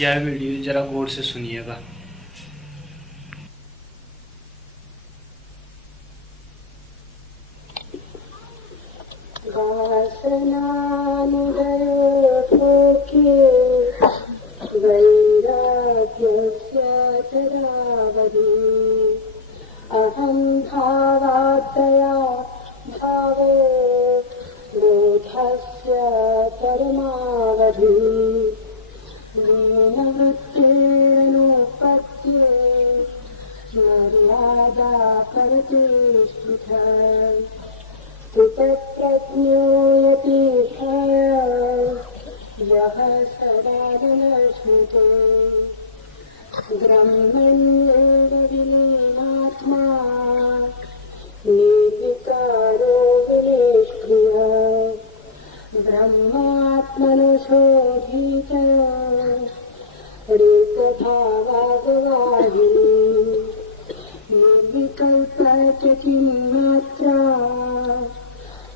यह वीडियो जरा गौर से सुनिएगा। अहं भावात्तया भावो बोधस्य परमावधि लीनवृत्तेनुपत्ये मर्यादा करते स्थितः स्थितप्रज्ञो यतीशय यः सदा नश्यते ब्रह्मण्येव विलीनात्मा निर्विकारो विनिष्क्रियः ब्रह्मात्मनोऽधीत रेतभावागवाहिनी निर्विकल्पस्य चिन्मात्रा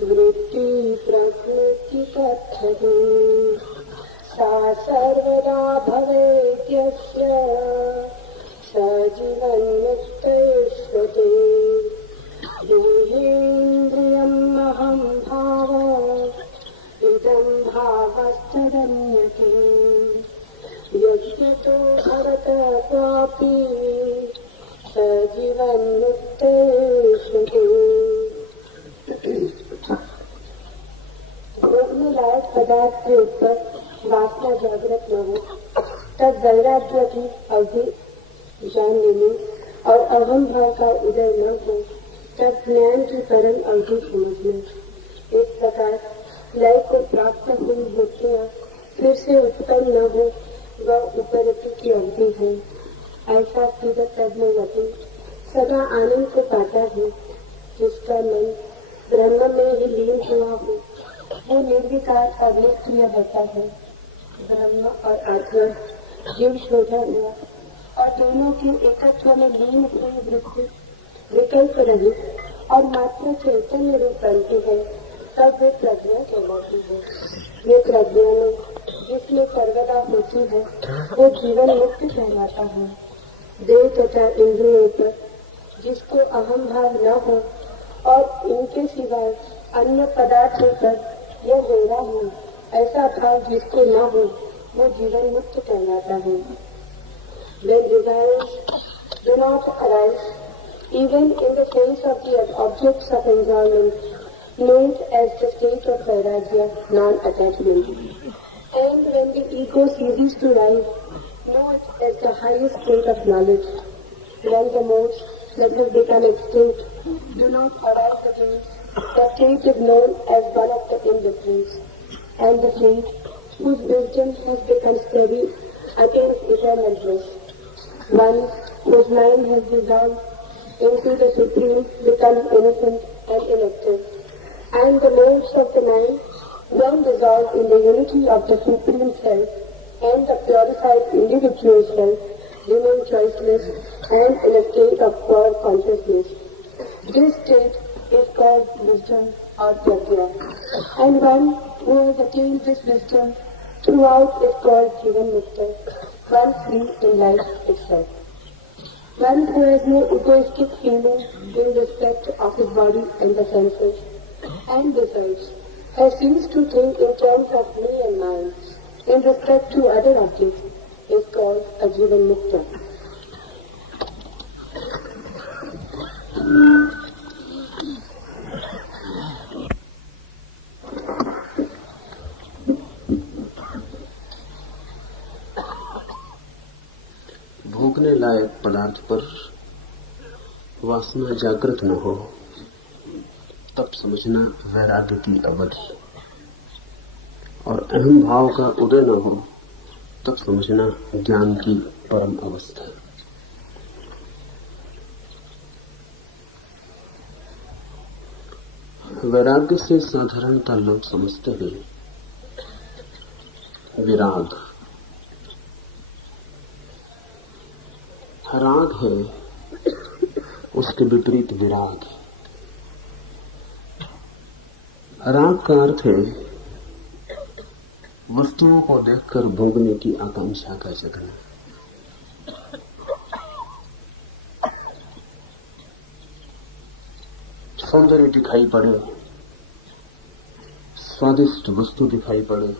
वृत्ति प्रकृति कथ्यते सा सर्वदा भवेद्यस्य स जीवन्मुक्तैष्यते देहेन्द्रियम् अहं भाव इदं भावस्तदन्यते यद्यतो भरत क्वापि स जीवन्मुक्तैष्यते। भोगने लायक पदार्थ के ऊपर वासना जागृत न हो तब वैराग्य की अवधि जान लेने और अहम भाव का उदय न हो तब ज्ञान की परम अवधि समझना। इस प्रकार लय को प्राप्त हुई वृत्तियां फिर से उत्पन्न न हो वह उपरति की अवधि है। ऐसा सीधा तज्ञ सदा आनंद को पाता है जिसका मन ब्रह्म में ही लीन हुआ हो वो निर्विकार और निष्क्रिय होता है। ब्रह्म और आत्मा जीव शोधा हुआ और दोनों के एकत्व में लीन हुई वृत्ति विकल्प रहित और मात्र चैतन्य रूप बनती है तब वे प्रज्ञा कहलाती है। ये प्रज्ञा में जिसमें सर्वदा होती है वो जीवन मुक्त कहलाता है। देह तथा इंद्रियों पर जिसको अहम भाव न हो और इनके सिवाय अन्य पदार्थों पर यह मेरा है ऐसा भाव जिसको न हो वो जीवन मुक्त कहलाता है। When desires do not arise, even in the case of the objects of enjoyment, know it as the state of vairagya, non-attachment. And when the ego ceases to rise, know it as the highest state of knowledge. When the modes that have become extinct do not arise again, the state is known as one of the indifference. And the saint whose wisdom has become steady attains eternal bliss. One whose mind has dissolved into the Supreme becomes innocent and inactive. And the modes of the mind, when dissolved in the unity of the Supreme Self and the purified individual self, remain choiceless and in a state of pure consciousness. This state is called wisdom or prajna. And one who has attained this wisdom throughout is called Jivan Mukta, one free in life itself. One who has no egoistic feeling in respect of his body and the senses, and besides, has ceased to think in terms of me and mine in respect to other objects, is called a Jivan Mukta. भोगने लायक पदार्थ पर वासना जागृत न हो तब समझना वैराग्य की अवधि, और अहम भाव का उदय न हो तब समझना ज्ञान की परम अवस्था। वैराग्य से साधारणतः लोग समझते हैं विराग। राग है, उसके विपरीत विराग है। राग का अर्थ है वस्तुओं को देखकर भोगने की आकांक्षा का जगना। सौंदर्य दिखाई पड़े, स्वादिष्ट वस्तु दिखाई पड़े,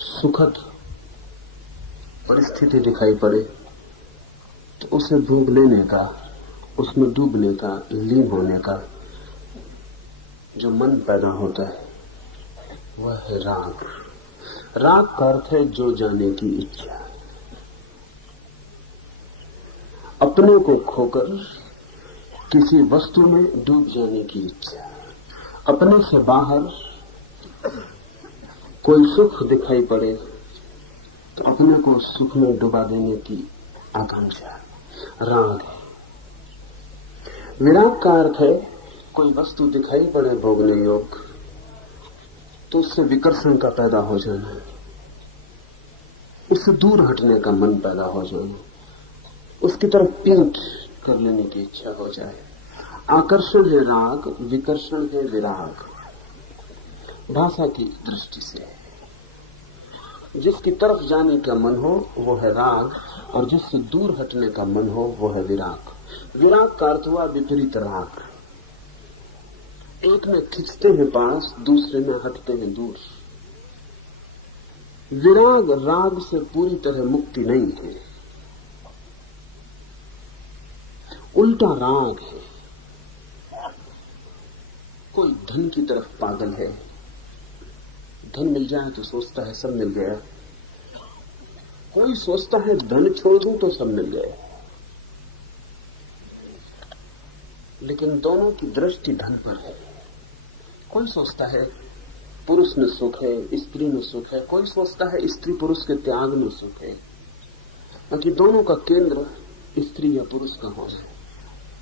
सुखद परिस्थिति दिखाई पड़े, तो उसे भोग लेने का, उसमें डूबने का, लीन होने का जो मन पैदा होता है वह है राग। राग का अर्थ है जो जाने की इच्छा, अपने को खोकर किसी वस्तु में डूब जाने की इच्छा, अपने से बाहर कोई सुख दिखाई पड़े तो अपने को सुख में डुबा देने की आकांक्षा, राग है। विराग का अर्थ है कोई वस्तु दिखाई पड़े भोगने योग्य तो उससे विकर्षण का पैदा हो जाना, उससे दूर हटने का मन पैदा हो जाना, उसकी तरफ पीठ कर लेने की इच्छा हो जाए। आकर्षण है राग, विकर्षण है विराग। भाषा की दृष्टि से जिसकी तरफ जाने का मन हो वो है राग, और जिससे दूर हटने का मन हो वो है विराग। विराग का अर्थ हुआ विपरीत राग। एक में खिंचते हैं पास, दूसरे में हटते हैं दूर। विराग राग से पूरी तरह मुक्ति नहीं है, उल्टा राग है। कोई धन की तरफ पागल है, धन मिल जाए तो सोचता है सब मिल गया, कोई सोचता है धन छोड़ दूं तो सब मिल गया। लेकिन दोनों की दृष्टि धन पर है। कोई सोचता है पुरुष में सुख है, स्त्री में सुख है, कोई सोचता है स्त्री पुरुष के त्याग में सुख है, बाकी दोनों का केंद्र स्त्री या पुरुष का होना है।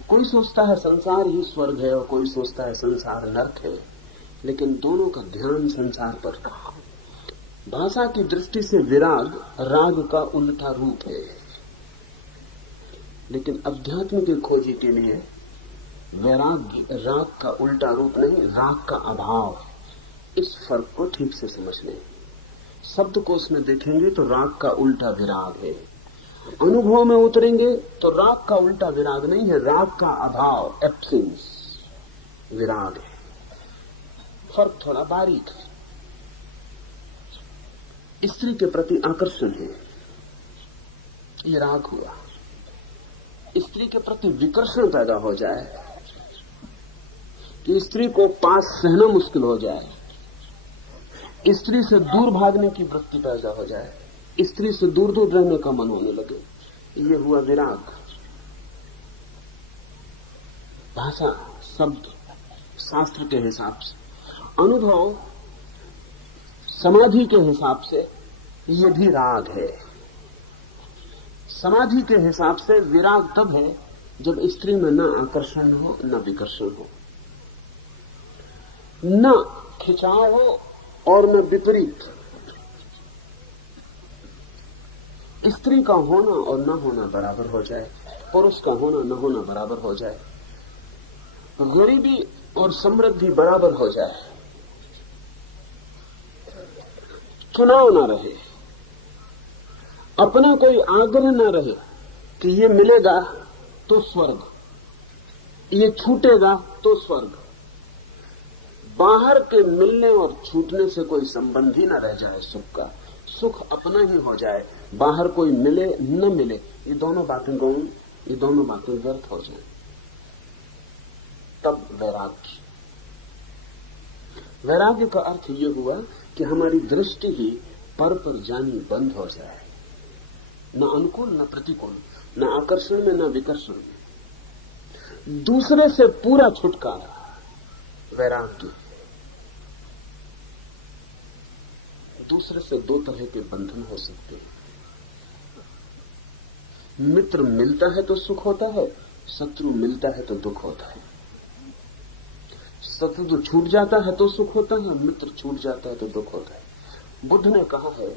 कोई सोचता है संसार ही स्वर्ग है और कोई सोचता है संसार नरक है, लेकिन दोनों का ध्यान संसार पर। भाषा की दृष्टि से विराग राग का उल्टा रूप है, लेकिन अध्यात्म के खोजी के लिए वैराग्य राग का उल्टा रूप नहीं, राग का अभाव। इस फर्क को ठीक से समझ लें। शब्द को उसमें देखेंगे तो राग का उल्टा विराग है, अनुभव में उतरेंगे तो राग का उल्टा विराग नहीं है, राग का अभाव, एब्सेंस विराग है। फर्क थोड़ा बारीक है। स्त्री के प्रति आकर्षण है, ये राग हुआ। स्त्री के प्रति विकर्षण पैदा हो जाए कि स्त्री को पास सहना मुश्किल हो जाए, स्त्री से दूर भागने की वृत्ति पैदा हो जाए, स्त्री से दूर दूर रहने का मन होने लगे, ये हुआ विराग। भाषा शब्द शास्त्र के हिसाब से, अनुभव समाधि के हिसाब से ये भी राग है। समाधि के हिसाब से विराग तब है जब स्त्री में न आकर्षण हो न विकर्षण हो, न खिंचाव हो और न विपरीत। स्त्री का होना और न होना बराबर हो जाए, पुरुष का होना न होना बराबर हो जाए, गरीबी और समृद्धि बराबर हो जाए, चुनाव न रहे, अपना कोई आग्रह न रहे कि ये मिलेगा तो स्वर्ग, ये छूटेगा तो स्वर्ग। बाहर के मिलने और छूटने से कोई संबंध ही न रह जाए सुख का, सुख अपना ही हो जाए, बाहर कोई मिले न मिले, ये दोनों बातें गौण, ये दोनों बातें व्यर्थ हो जाए, तब वैराग्य। वैराग्य का अर्थ ये हुआ कि हमारी दृष्टि ही पर जानी बंद हो जाए, न अनुकूल न प्रतिकूल, न आकर्षण में न विकर्षण में, दूसरे से पूरा छुटकारा, वैराग्य। दूसरे से दो तरह के बंधन हो सकते हैं। मित्र मिलता है तो सुख होता है, शत्रु मिलता है तो दुख होता है। शत्रु तो छूट जाता है तो सुख होता है, मित्र छूट जाता है तो दुख होता है। बुद्ध ने कहा है,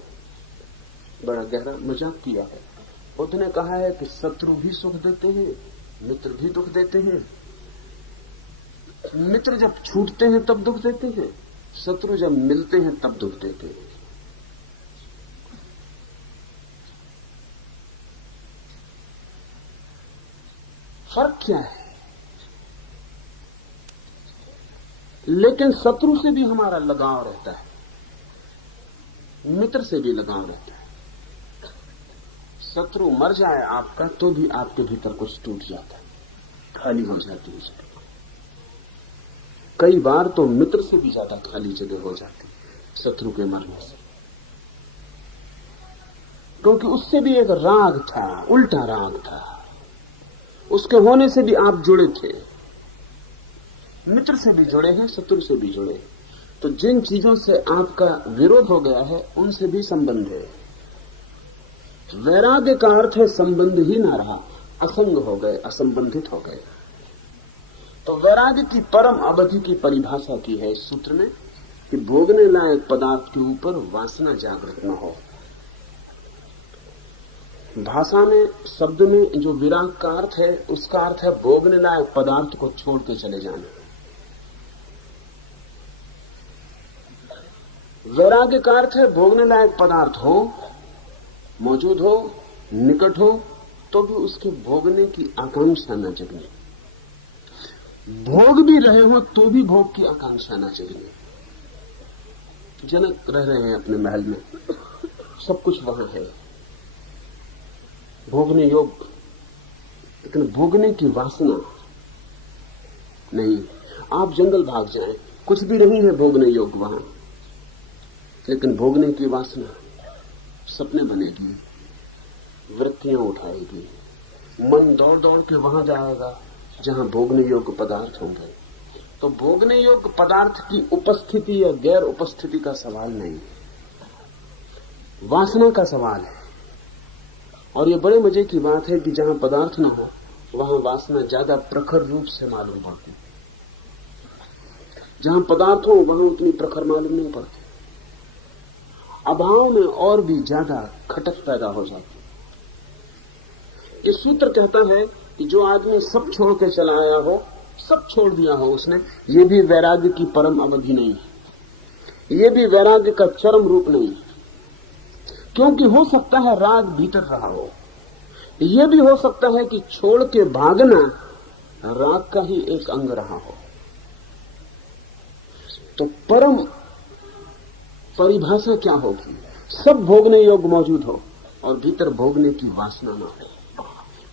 बड़ा गहरा मजाक किया है, बुद्ध ने कहा है कि शत्रु भी सुख देते हैं, मित्र भी दुख देते हैं। मित्र जब छूटते हैं तब दुख देते हैं, शत्रु जब मिलते हैं तब दुख देते हैं। फर्क क्या है? लेकिन शत्रु से भी हमारा लगाव रहता है, मित्र से भी लगाव रहता है। शत्रु मर जाए आपका तो भी आपके भीतर कुछ टूट जाता है, खाली हो जाती है जगह। कई बार तो मित्र से भी ज्यादा खाली जगह हो जाती शत्रु के मरने से, क्योंकि उससे भी एक राग था, उल्टा राग था। उसके होने से भी आप जुड़े थे, मित्र से भी जुड़े हैं, शत्रु से भी जुड़े हैं। तो जिन चीजों से आपका विरोध हो गया है उनसे भी संबंध है। वैराग्य का अर्थ है संबंध ही ना रहा, असंग हो गए, असंबंधित हो गए। तो वैराग्य की परम अवधि की परिभाषा की है इस सूत्र में कि भोगने लायक पदार्थ के ऊपर वासना जागृत न हो। भाषा में, शब्द में जो विराग का अर्थ है, उसका अर्थ है भोगने लायक पदार्थ को छोड़ के चले जाना। वैराग्य का अर्थ है भोगने लायक पदार्थ हो, मौजूद हो, निकट हो, तो भी उसके भोगने की आकांक्षा न जगने। भोग भी रहे हो तो भी भोग की आकांक्षा न जगने। जनक रह रहे हैं अपने महल में, सब कुछ वहां है, भोगने योग्य, लेकिन भोगने की वासना नहीं। आप जंगल भाग जाएं, कुछ भी नहीं है भोगने योग्य वहां, लेकिन भोगने की वासना सपने बनेगी, वृत्तियां उठाएगी, मन दौड़ दौड़ के वहां जाएगा जहां भोगने योग्य पदार्थ होंगे। तो भोगने योग्य पदार्थ की उपस्थिति या गैर उपस्थिति का सवाल नहीं, वासना का सवाल है। और ये बड़े मजे की बात है कि जहां पदार्थ ना हो वहां वासना ज्यादा प्रखर रूप से मालूम पड़ती, जहां पदार्थ हो वहां उतनी प्रखर मालूम नहीं पड़ती। अभाव में और भी ज्यादा खटक पैदा हो जाती। ये सूत्र कहता है कि जो आदमी सब छोड़ के चला आया हो, सब छोड़ दिया हो उसने, ये भी वैराग्य की परम अवधि नहीं है, ये भी वैराग्य का चरम रूप नहीं है। क्योंकि हो सकता है राग भीतर रहा हो, यह भी हो सकता है कि छोड़ के भागना राग का ही एक अंग रहा हो। तो परम परिभाषा क्या होगी? सब भोगने योग्य मौजूद हो और भीतर भोगने की वासना ना हो।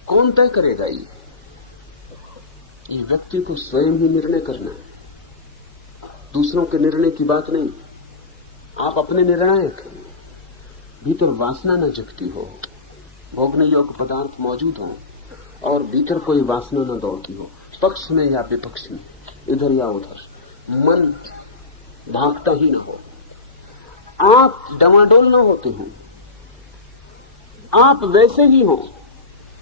कौन तय करेगा? ये व्यक्ति को स्वयं ही निर्णय करना है, दूसरों के निर्णय की बात नहीं। आप अपने निर्णायक हैं। भीतर वासना न जगती हो, भोगने योग्य पदार्थ मौजूद हो और भीतर कोई वासना न दौड़ती हो, पक्ष में या विपक्ष में, इधर या उधर, मन भागता ही न हो, आप डमाडोल न होते हो, आप वैसे ही हो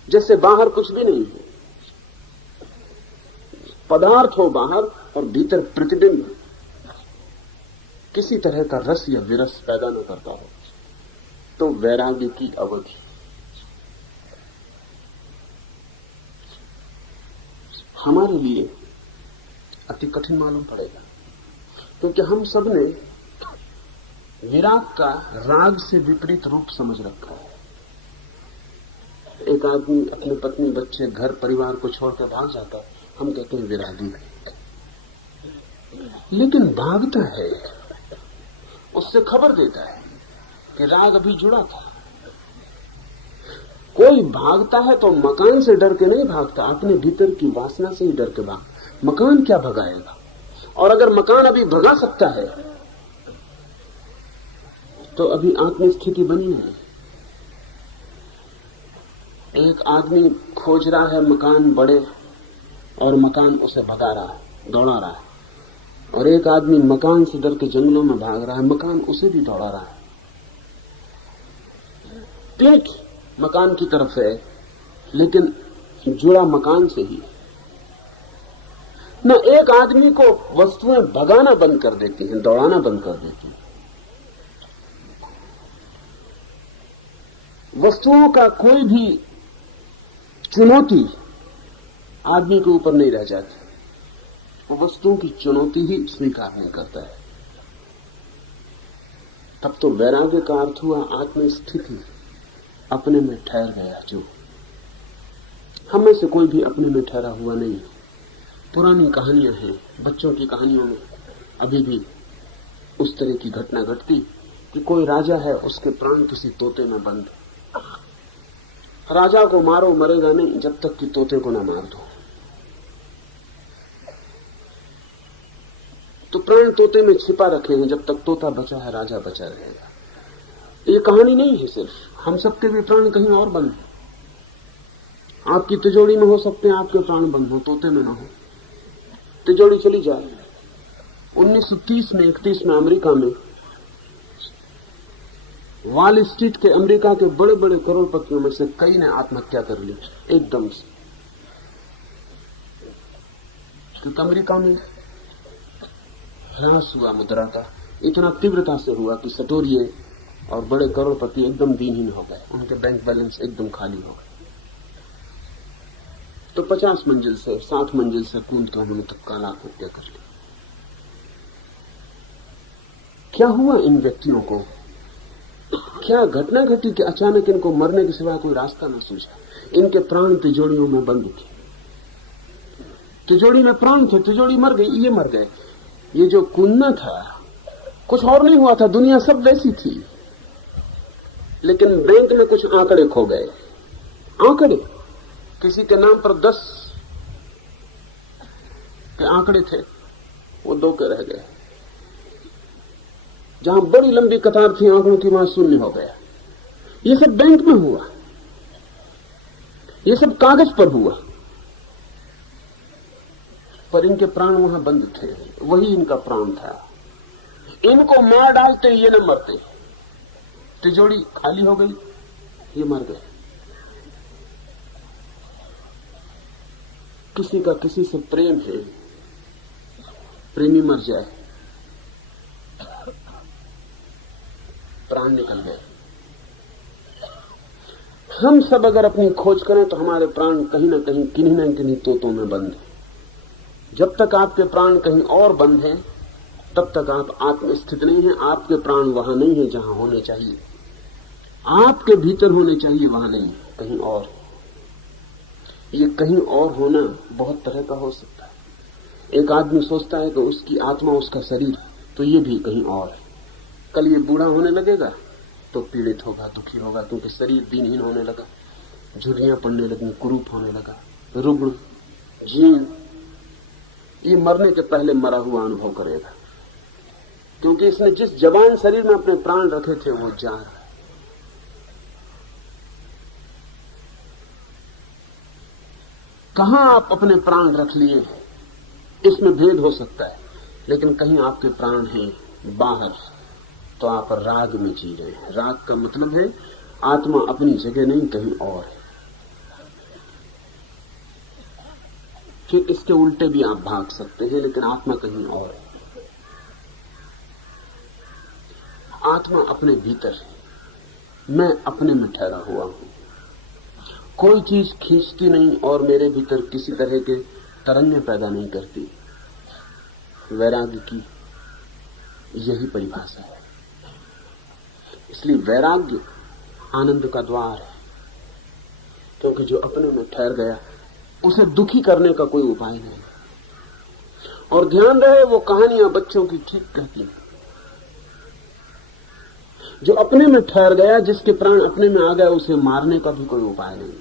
जैसे बाहर कुछ भी नहीं है। पदार्थ हो बाहर और भीतर प्रतिबिंब किसी तरह का रस या विरस पैदा न करता हो, तो वैराग्य की अवधि। हमारे लिए अति कठिन मालूम पड़ेगा, क्योंकि हम सब ने विराग का राग से विपरीत रूप समझ रखा है। एक आदमी अपने पत्नी, बच्चे, घर परिवार को छोड़कर भाग जाता है, हम कहते हैं विरागी है, लेकिन भागता है, उससे खबर देता है कि राग अभी जुड़ा था। कोई भागता है तो मकान से डर के नहीं भागता, अपने भीतर की वासना से ही डर के भागता। मकान क्या भगाएगा? और अगर मकान अभी भगा सकता है तो अभी आत्म स्थिति बनी है। एक आदमी खोज रहा है मकान बड़े और मकान उसे भगा रहा है, दौड़ा रहा है, और एक आदमी मकान से डर के जंगलों में भाग रहा है, मकान उसे भी दौड़ा रहा है। पीठ मकान की तरफ है, लेकिन जुड़ा मकान से ही। न एक आदमी को वस्तुएं भगाना बंद कर देती हैं, दौड़ाना बंद कर देती हैं। वस्तुओं का कोई भी चुनौती आदमी के ऊपर नहीं रह जाती, वो वस्तुओं की चुनौती ही स्वीकार नहीं करता है। तब तो वैराग्य का अर्थ हुआ आत्म स्थिति, अपने में ठहर गया जो। हम में से कोई भी अपने में ठहरा हुआ नहीं है। पुरानी कहानियां हैं, बच्चों की कहानियों में अभी भी उस तरह की घटना घटती कि कोई राजा है, उसके प्राण किसी तोते में बंद। राजा को मारो, मरेगा नहीं जब तक कि तोते को ना मार दो। तो प्राण तोते में छिपा रखे हैं, जब तक तोता बचा है राजा बचा रहेगा। ये कहानी नहीं है सिर्फ, हम सबके भी प्राण कहीं और बंद हैं। आपकी तिजोरी में हो सकते हैं आपके प्राण बंद हो, तोते में ना हो। तिजोरी चली जाए। 1930 में 31 में अमेरिका में वॉल स्ट्रीट के अमेरिका के बड़े बड़े करोड़पतियों में से कई ने आत्महत्या कर ली एकदम से, क्योंकि अमेरिका में ह्रास हुआ मुद्रा का, इतना तीव्रता से हुआ कि सटोरिये और बड़े करोड़पति एकदम दीनहीन हो गए, उनके बैंक बैलेंस एकदम खाली हो गए। तो 50 मंजिल से 60 मंजिल से कूद कर उन्होंने तत्काल आत्महत्या कर ली। क्या हुआ इन व्यक्तियों को? क्या घटना घटी कि अचानक इनको मरने के सिवा कोई रास्ता न सूझा? इनके प्राण तिजोरियों में बंद थे। तिजोरी में प्राण थे, तिजोरी मर गई, ये मर गए। ये जो कूदना था कुछ और नहीं हुआ था, दुनिया सब वैसी थी, लेकिन बैंक में कुछ आंकड़े खो गए। आंकड़े किसी के नाम पर 10 के आंकड़े थे, वो 2 के रह गए। जहां बड़ी लंबी कतार थी आंकड़ों की, वहां शून्य हो गया। ये सब बैंक में हुआ, ये सब कागज पर हुआ, पर इनके प्राण वहां बंद थे। वही इनका प्राण था। इनको मार डालते ये न मरते, तिजोरी खाली हो गई, ये मर गए। किसी का किसी से प्रेम है, प्रेमी मर जाए, प्राण निकल गए। हम सब अगर अपनी खोज करें तो हमारे प्राण कहीं ना कहीं किन्हीं ना किन्हीं तोतों में बंद है। जब तक आपके प्राण कहीं और बंद हैं, तब तक आप आत्मस्थित नहीं हैं। आपके प्राण वहां नहीं है जहां होने चाहिए, आपके भीतर होने चाहिए, वहां नहीं, कहीं और। ये कहीं और होना बहुत तरह का हो सकता है। एक आदमी सोचता है कि उसकी आत्मा उसका शरीर, तो ये भी कहीं और है। कल ये बूढ़ा होने लगेगा तो पीड़ित होगा, दुखी होगा, क्योंकि शरीर दिनहीन होने लगा, झुर्रियां पड़ने लगी, कुरूप होने लगा, रुग्ण, जीर्ण। ये मरने के पहले मरा हुआ अनुभव करेगा, क्योंकि इसने जिस जवान शरीर में अपने प्राण रखे थे वो जा रहा है। कहां आप अपने प्राण रख लिए, इसमें भेद हो सकता है, लेकिन कहीं आपके प्राण हैं बाहर, तो आप राग में जी रहे हैं। राग का मतलब है आत्मा अपनी जगह नहीं, कहीं और है। फिर इसके उल्टे भी आप भाग सकते हैं, लेकिन आत्मा कहीं और है। आत्मा अपने भीतर है, मैं अपने में ठहरा हुआ हूं। कोई चीज खींचती नहीं और मेरे भीतर किसी तरह के तरंगें पैदा नहीं करती। वैराग्य की यही परिभाषा है। इसलिए वैराग्य आनंद का द्वार है, क्योंकि जो अपने में ठहर गया उसे दुखी करने का कोई उपाय नहीं। और ध्यान रहे, वो कहानियां बच्चों की ठीक कहती हैं। जो अपने में ठहर गया, जिसके प्राण अपने में आ गया, उसे मारने का भी कोई उपाय नहीं।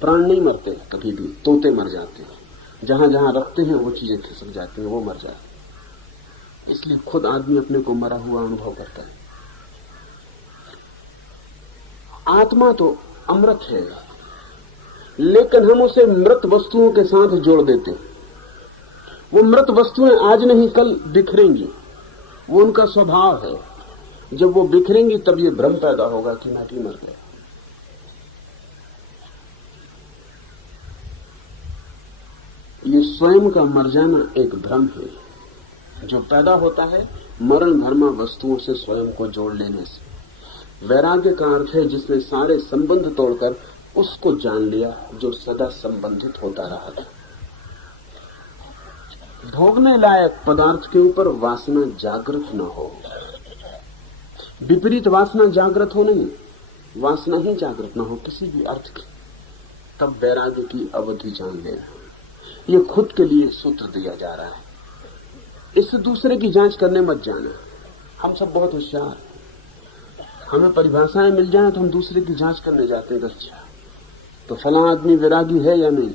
प्राण नहीं मरते कभी भी, तोते मर जाते हैं। जहां जहां रखते हैं वो चीजें खिसक जाती हैं, वो मर जाते हैं। इसलिए खुद आदमी अपने को मरा हुआ अनुभव करता है। आत्मा तो अमृत है, लेकिन हम उसे मृत वस्तुओं के साथ जोड़ देते हैं। वो मृत वस्तुएं आज नहीं कल बिखरेंगी, वो उनका स्वभाव है। जब वो बिखरेंगी तब ये भ्रम पैदा होगा कि मैं भी मर गया। ये स्वयं का मर जाना एक भ्रम है जो पैदा होता है मरण धर्मा वस्तुओं से स्वयं को जोड़ लेने से। वैराग्य का अर्थ है जिसने सारे संबंध तोड़कर उसको जान लिया जो सदा संबंधित होता रहा था। भोगने लायक पदार्थ के ऊपर वासना जागृत न हो, विपरीत वासना जागृत हो नहीं, वासना ही जागृत न हो किसी भी अर्थ की, तब वैराग्य की अवधि जान लेना। ये खुद के लिए सूत्र दिया जा रहा है, इससे दूसरे की जांच करने मत जाना। हम सब बहुत होशियार, हमें परिभाषाएं मिल जाएं तो हम दूसरे की जांच करने जाते हैं। अच्छा तो फला आदमी वैरागी है या नहीं,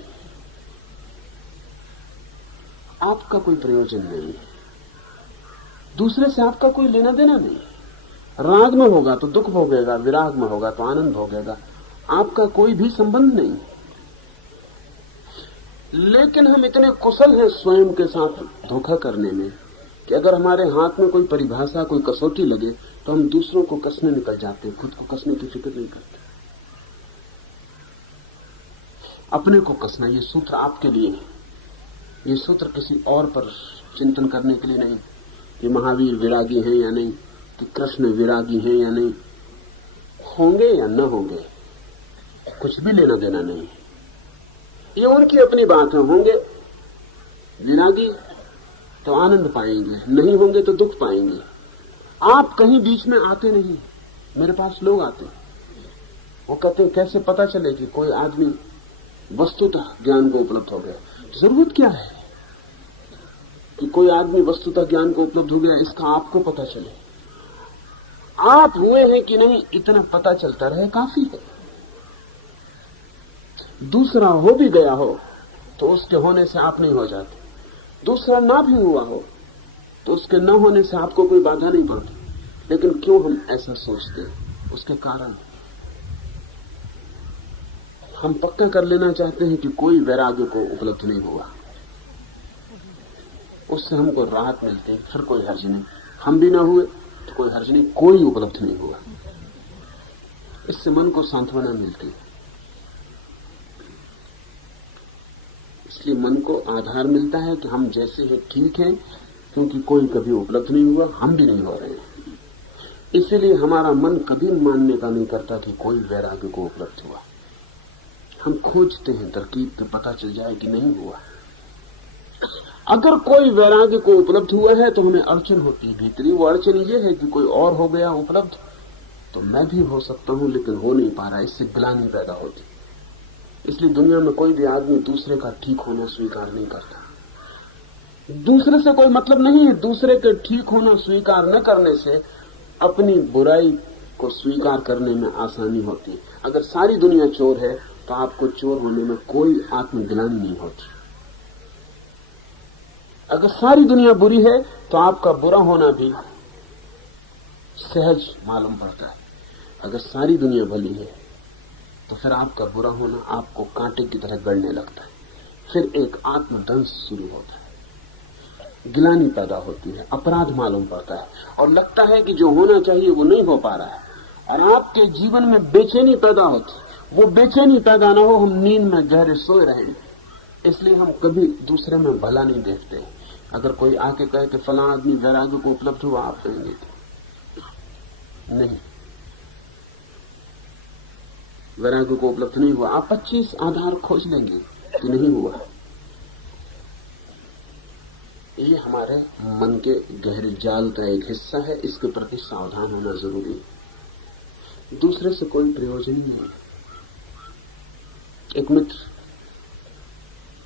आपका कोई प्रयोजन नहीं है, दूसरे से आपका कोई लेना देना नहीं। राग में होगा तो दुख भोगेगा, विराग में होगा तो आनंद भोगेगा, आपका कोई भी संबंध नहीं। लेकिन हम इतने कुशल हैं स्वयं के साथ धोखा करने में कि अगर हमारे हाथ में कोई परिभाषा, कोई कसौटी लगे तो हम दूसरों को कसने निकल जाते हैं, खुद को कसने की फिक्र नहीं करते। अपने को कसना, ये सूत्र आपके लिए है, ये सूत्र किसी और पर चिंतन करने के लिए नहीं कि महावीर विरागी हैं या नहीं, कि कृष्ण विरागी हैं या नहीं, होंगे या न होंगे कुछ भी लेना देना नहीं। ये उनकी अपनी बात है, होंगे विरागी तो आनंद पाएंगे, नहीं होंगे तो दुख पाएंगे। आप कहीं बीच में आते नहीं। मेरे पास लोग आते हैं, वो कहते हैं कैसे पता चले कि कोई आदमी वस्तुतः ज्ञान को उपलब्ध हो गया। जरूरत क्या है कि कोई आदमी वस्तुतः ज्ञान को उपलब्ध हो गया, इसका आपको पता चले। आप हुए हैं कि नहीं इतना पता चलता रहे काफी है। दूसरा हो भी गया हो तो उसके होने से आप नहीं हो जाते, दूसरा ना भी हुआ हो तो उसके न होने से आपको कोई बाधा नहीं पड़ती। लेकिन क्यों हम ऐसा सोचते हैं, उसके कारण हम पक्का कर लेना चाहते हैं कि कोई वैराग्य को उपलब्ध नहीं हुआ, उससे हमको राहत मिलती है, फिर कोई हर्ज नहीं। हम भी ना हुए तो कोई हर्ज नहीं, कोई उपलब्ध नहीं हुआ, इससे मन को सांत्वना मिलती है। इसलिए मन को आधार मिलता है कि हम जैसे हैं ठीक हैं, क्योंकि कोई कभी उपलब्ध नहीं हुआ, हम भी नहीं हो रहे हैं। इसलिए हमारा मन कभी मानने का नहीं करता कि कोई वैराग्य को उपलब्ध हुआ। हम खोजते हैं तरकीब पे, पता चल जाए कि नहीं हुआ। अगर कोई वैराग्य को उपलब्ध हुआ है तो हमें अड़चन होती है भीतरी। वो अड़चन ये है कि कोई और हो गया उपलब्ध तो मैं भी हो सकता हूं, लेकिन हो नहीं पा रहा, इससे ग्लानि पैदा होती। इसलिए दुनिया में कोई भी आदमी दूसरे का ठीक होना स्वीकार नहीं करता। दूसरे से कोई मतलब नहीं है, दूसरे के ठीक होना स्वीकार न करने से अपनी बुराई को स्वीकार करने में आसानी होती है। अगर सारी दुनिया चोर है तो आपको चोर होने में कोई आत्मग्लानि नहीं होती। अगर सारी दुनिया बुरी है तो आपका बुरा होना भी सहज मालूम पड़ता है। अगर सारी दुनिया भली है तो फिर आपका बुरा होना आपको कांटे की तरह गड़ने लगता है। फिर एक आत्मदंश शुरू होता है, गिलानी पैदा होती है, अपराध मालूम पड़ता है और लगता है कि जो होना चाहिए वो नहीं हो पा रहा है, और आपके जीवन में बेचैनी पैदा होती। वो बेचैनी पैदा ना हो, हम नींद में गहरे सोए रहें, इसलिए हम कभी दूसरे में भला नहीं देखते। अगर कोई आके कहे कि फलां आदमी वैराग्य को उपलब्ध हुआ, आप कहेंगे नहीं, वैराग्य को उपलब्ध नहीं हुआ। आप 25 आधार खोज लेंगे कि नहीं हुआ। ये हमारे मन के गहरे जाल का एक हिस्सा है, इसके प्रति सावधान होना जरूरी है। दूसरे से कोई प्रयोजन नहीं है। एक मित्र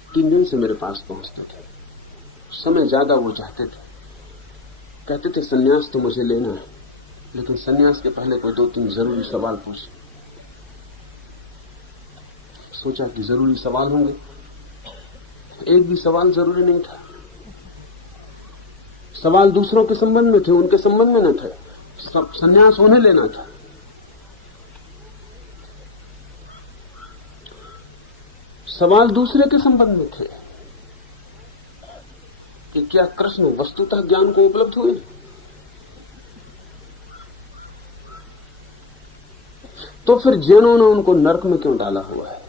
3 दिन से मेरे पास पहुंचते थे, समय ज्यादा वो चाहते थे, कहते थे सन्यास तो मुझे लेना है, लेकिन सन्यास के पहले कोई 2-3 जरूरी सवाल पूछे। सोचा कि जरूरी सवाल होंगे, एक भी सवाल जरूरी नहीं था। सवाल दूसरों के संबंध में थे, उनके संबंध में न थे। सब सन्यास उन्हें लेना था। सवाल दूसरे के संबंध में थे कि क्या कृष्ण वस्तुतः ज्ञान को उपलब्ध हुए। तो फिर जैनों ने उनको नरक में क्यों डाला हुआ है?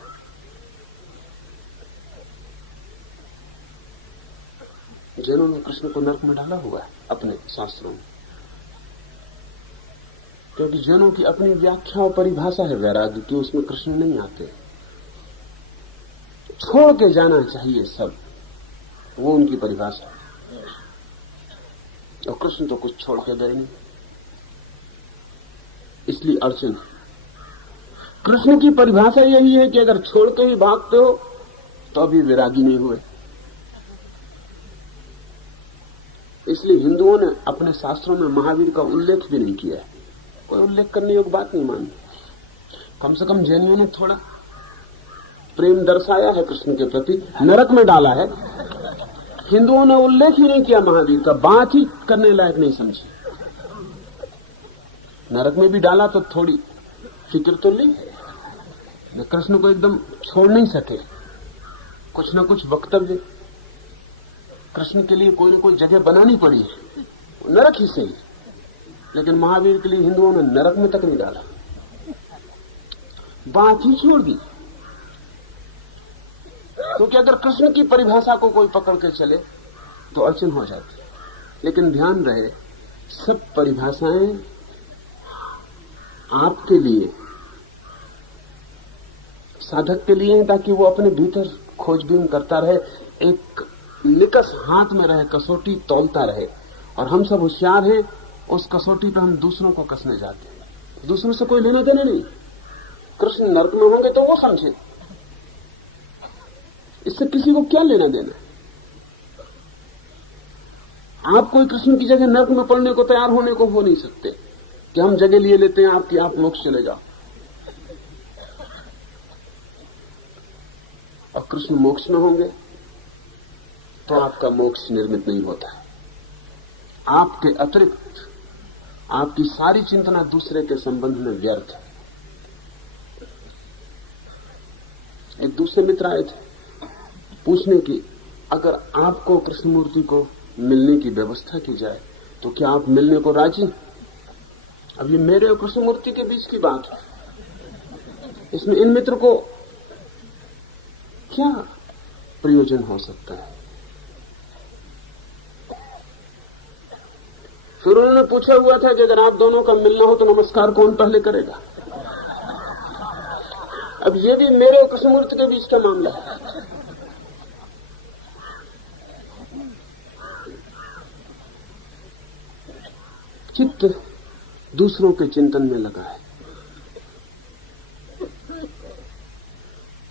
जैनों ने कृष्ण को नरक में डाला हुआ है अपने शास्त्रों में, क्योंकि जैनों की अपनी व्याख्या और परिभाषा है वैराग्य की, उसमें कृष्ण नहीं आते। छोड़ के जाना चाहिए सब, वो उनकी परिभाषा है। और कृष्ण तो कुछ छोड़ के गए नहीं, इसलिए अड़चन है। कृष्ण की परिभाषा यही है कि अगर छोड़ के ही भागते हो तो अभी वैरागी नहीं हुए। इसलिए हिंदुओं ने अपने शास्त्रों में महावीर का उल्लेख भी नहीं किया है। कोई उल्लेख करने योग्य बात नहीं मानी। कम से कम जैनियों ने थोड़ा प्रेम दर्शाया है कृष्ण के प्रति, नरक में डाला है। हिंदुओं ने उल्लेख ही नहीं किया महावीर का, बात ही करने लायक नहीं समझी। नरक में भी डाला तो थोड़ी फिक्र तो ली। कृष्ण को एकदम छोड़ नहीं सके, कुछ न कुछ वक्तव्य कृष्ण के लिए कोई न कोई जगह बनानी पड़ी है, नरक ही सही। लेकिन महावीर के लिए हिंदुओं ने नरक में तक नहीं डाला, बात ही छोड़ दी। क्योंकि अगर कृष्ण की परिभाषा को कोई पकड़ के चले तो अड़चन हो जाती। लेकिन ध्यान रहे, सब परिभाषाएं आपके लिए, साधक के लिए, ताकि वो अपने भीतर खोजबीन करता रहे, एक निकस हाथ में रहे, कसौटी तौलता रहे। और हम सब होशियार हैं, उस कसौटी पर हम दूसरों को कसने जाते हैं। दूसरों से कोई लेना देना नहीं। कृष्ण नरक में होंगे तो वो समझे, इससे किसी को क्या लेना देना। आप कोई कृष्ण की जगह नरक में पड़ने को तैयार होने को हो नहीं सकते कि हम जगह लिए लेते हैं आपकी, आप मोक्ष चले जाओ। और कृष्ण मोक्ष में होंगे तो आपका मोक्ष निर्मित नहीं होता है। आपके अतिरिक्त आपकी सारी चिंतना दूसरे के संबंध में व्यर्थ है। एक दूसरे मित्र आए थे पूछने की, अगर आपको कृष्णमूर्ति को मिलने की व्यवस्था की जाए तो क्या आप मिलने को राजी? अब ये मेरे और कृष्णमूर्ति के बीच की बात है, इसमें इन मित्र को क्या प्रयोजन हो सकता है? फिर उन्होंने पूछा हुआ था कि अगर आप दोनों का मिलना हो तो नमस्कार कौन पहले करेगा? अब ये भी मेरे और कृष्णमूर्ति के बीच का मामला है। चित्त दूसरों के चिंतन में लगा है,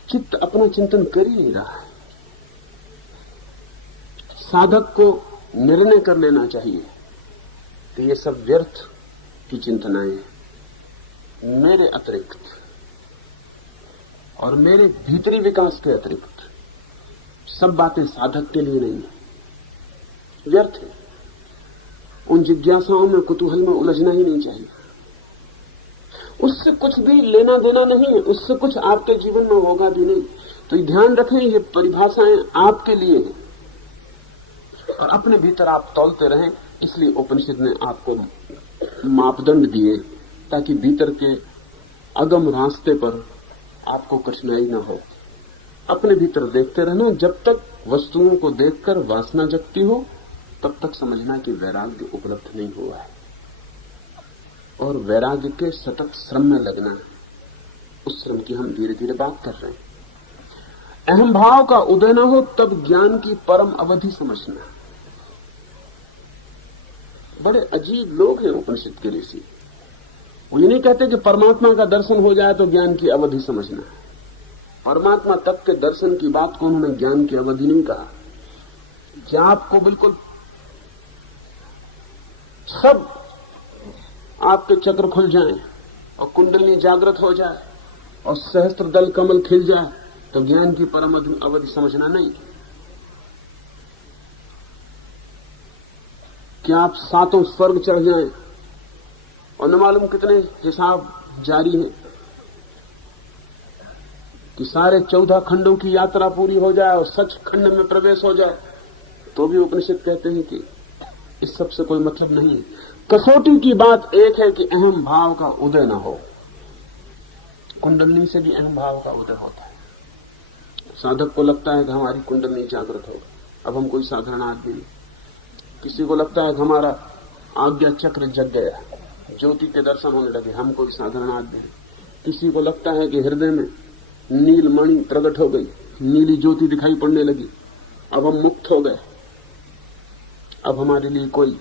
चित्त अपना चिंतन कर ही नहीं रहा है। साधक को निर्णय कर लेना चाहिए कि ये सब व्यर्थ की चिंतनाएं मेरे अतिरिक्त और मेरे भीतरी विकास के अतिरिक्त सब बातें साधक के लिए नहीं है, व्यर्थ है। उन जिज्ञासाओं में, कुतूहल में उलझना ही नहीं चाहिए। उससे कुछ भी लेना देना नहीं है, उससे कुछ आपके जीवन में होगा भी नहीं। तो ये ध्यान रखें, ये परिभाषाएं आपके लिए हैं और अपने भीतर आप तौलते रहें। इसलिए उपनिषद ने आपको मापदंड दिए ताकि भीतर के अगम रास्ते पर आपको कठिनाई न हो। अपने भीतर देखते रहना, जब तक वस्तुओं को देखकर वासना जगती हो तब तक समझना कि वैराग्य उपलब्ध नहीं हुआ है। और वैराग्य के सतत श्रम में लगना है, उस श्रम की हम धीरे धीरे बात कर रहे हैं। अहम भाव का उदय न हो तब ज्ञान की परम अवधि समझना। बड़े अजीब लोग हैं उपनिषद के ऋषि। वो ये नहीं कहते कि परमात्मा का दर्शन हो जाए तो ज्ञान की अवधि समझना है। परमात्मा तक के दर्शन की बात को उन्होंने ज्ञान की अवधि नहीं कहा। क्या आपको बिल्कुल सब आपके चक्र खुल जाएं और कुंडली जागृत हो जाए और सहस्त्र दल कमल खिल जाए तो ज्ञान की परम अवधि समझना नहीं। क्या आप सातों स्वर्ग चढ़ जाएं और न मालूम कितने हिसाब जारी हैं कि सारे 14 खंडों की यात्रा पूरी हो जाए और सच खंड में प्रवेश हो जाए, तो भी उपनिषद कहते हैं कि इस सब से कोई मतलब नहीं है। कसौटी की बात एक है कि अहम भाव का उदय न हो। कुंडलनी से भी अहम भाव का उदय होता है। साधक को लगता है कि हमारी कुंडलनी जागृत हो, अब हम कोई साधारण आदमी नहीं। किसी को लगता है कि हमारा आज्ञा चक्र जग गया, ज्योति के दर्शन होने लगे, हम कोई साधारण आदमी नहीं। किसी को लगता है कि हृदय में नील मणि प्रकट हो गई, नीली ज्योति दिखाई पड़ने लगी, अब हम मुक्त हो गए, अब हमारे लिए कोई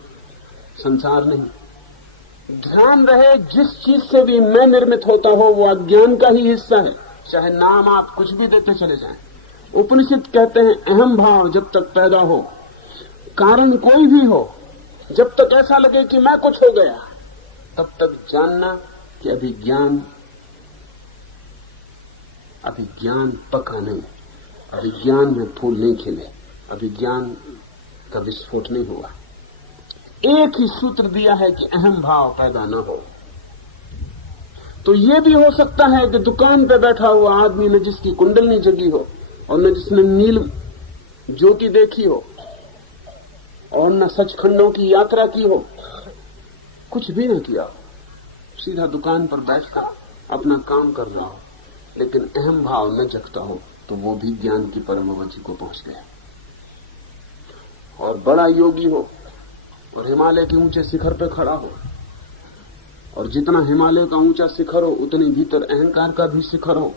संसार नहीं। ध्यान रहे, जिस चीज से भी मैं निर्मित होता हो वो अज्ञान का ही हिस्सा है, चाहे नाम आप कुछ भी देते चले जाएं। उपनिषद कहते हैं अहम भाव जब तक पैदा हो, कारण कोई भी हो, जब तक ऐसा लगे कि मैं कुछ हो गया, तब तक जानना कि अभिज्ञान पका नहीं, अभिज्ञान में फूल नहीं खिले, अभिज्ञान का विस्फोट नहीं हुआ। एक ही सूत्र दिया है कि अहम भाव पैदा न हो। तो यह भी हो सकता है कि दुकान पे बैठा हुआ आदमी न जिसकी कुंडलनी जगी हो और न जिसने नील ज्योति देखी हो और न सचखंडों की यात्रा की हो, कुछ भी न किया हो, सीधा दुकान पर बैठकर अपना काम कर रहा हो, लेकिन अहम भाव न जगता हो, तो वो भी ज्ञान की परम अवधि को पहुंच गया। और बड़ा योगी हो और हिमालय के ऊंचे शिखर पर खड़ा हो, और जितना हिमालय का ऊंचा शिखर हो उतनी भीतर अहंकार का भी शिखर हो,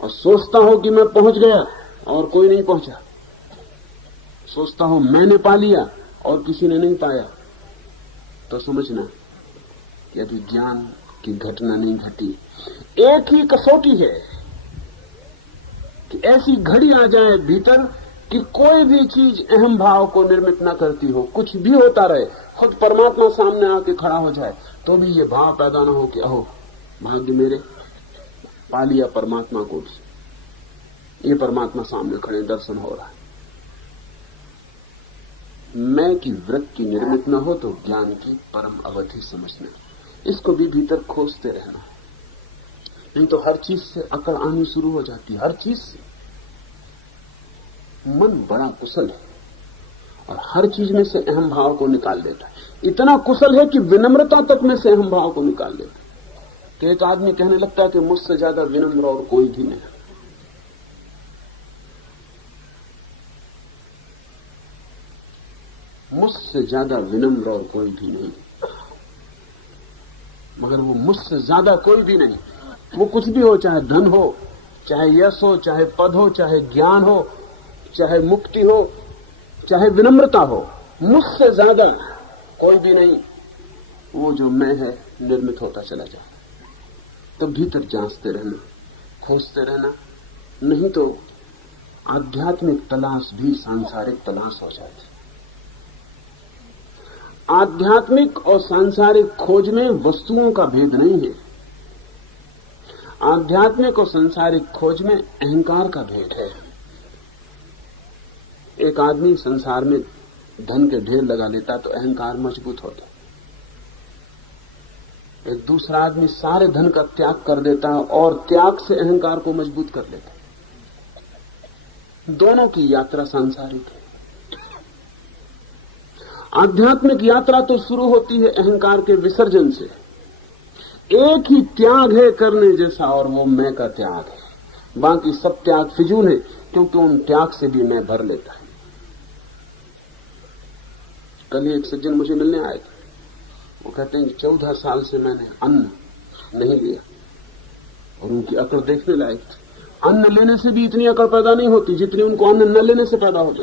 और सोचता हो कि मैं पहुंच गया और कोई नहीं पहुंचा, सोचता हो मैंने पा लिया और किसी ने नहीं पाया, तो समझना कि अभी ज्ञान की घटना नहीं घटी। एक ही कसौटी है कि ऐसी घड़ी आ जाए भीतर कि कोई भी चीज अहम भाव को निर्मित न करती हो, कुछ भी होता रहे, खुद परमात्मा सामने आके खड़ा हो जाए, तो भी ये भाव पैदा न हो कि अहो भाग्य मेरे, पा लिया परमात्मा को, ये परमात्मा सामने खड़े, दर्शन हो रहा है। मैं की वृत्ति निर्मित न हो तो ज्ञान की परम अवधि समझना, इसको भी भीतर खोजते रहना, नहीं तो हर चीज से अकड़ आनी शुरू हो जाती है। हर चीज से मन बड़ा कुशल है और हर चीज में से अहम भाव को निकाल देता है। इतना कुशल है कि विनम्रता तक में से अहम भाव को निकाल देता है। तो एक आदमी कहने लगता है कि मुझसे ज्यादा विनम्र और कोई भी नहीं। मुझसे ज्यादा विनम्र और कोई भी नहीं, मगर वो मुझसे ज्यादा कोई भी नहीं। वो कुछ भी हो, चाहे धन हो, चाहे यश हो, चाहे पद हो, चाहे ज्ञान हो, चाहे मुक्ति हो, चाहे विनम्रता हो, मुझसे ज्यादा कोई भी नहीं। वो जो मैं है निर्मित होता चला जाए। तो भीतर जांचते रहना, खोजते रहना, नहीं तो आध्यात्मिक तलाश भी सांसारिक तलाश हो जाती। आध्यात्मिक और सांसारिक खोज में वस्तुओं का भेद नहीं है। आध्यात्मिक और सांसारिक खोज में अहंकार का भेद है। एक आदमी संसार में धन के ढेर लगा लेता तो अहंकार मजबूत होता। एक दूसरा आदमी सारे धन का त्याग कर देता है और त्याग से अहंकार को मजबूत कर लेता। दोनों की यात्रा सांसारिक है। आध्यात्मिक यात्रा तो शुरू होती है अहंकार के विसर्जन से। एक ही त्याग है करने जैसा, और वो मैं का त्याग है। बाकी सब त्याग फिजूल है, क्योंकि उन त्याग से भी मैं भर लेता है। कल एक सज्जन मुझे मिलने आए थे। वो कहते हैं कि 14 साल से मैंने अन्न नहीं लिया, और उनकी अकड़ देखने लायक थी। अन्न लेने से भी इतनी अकड़ पैदा नहीं होती जितनी उनको अन्न न लेने से पैदा होती।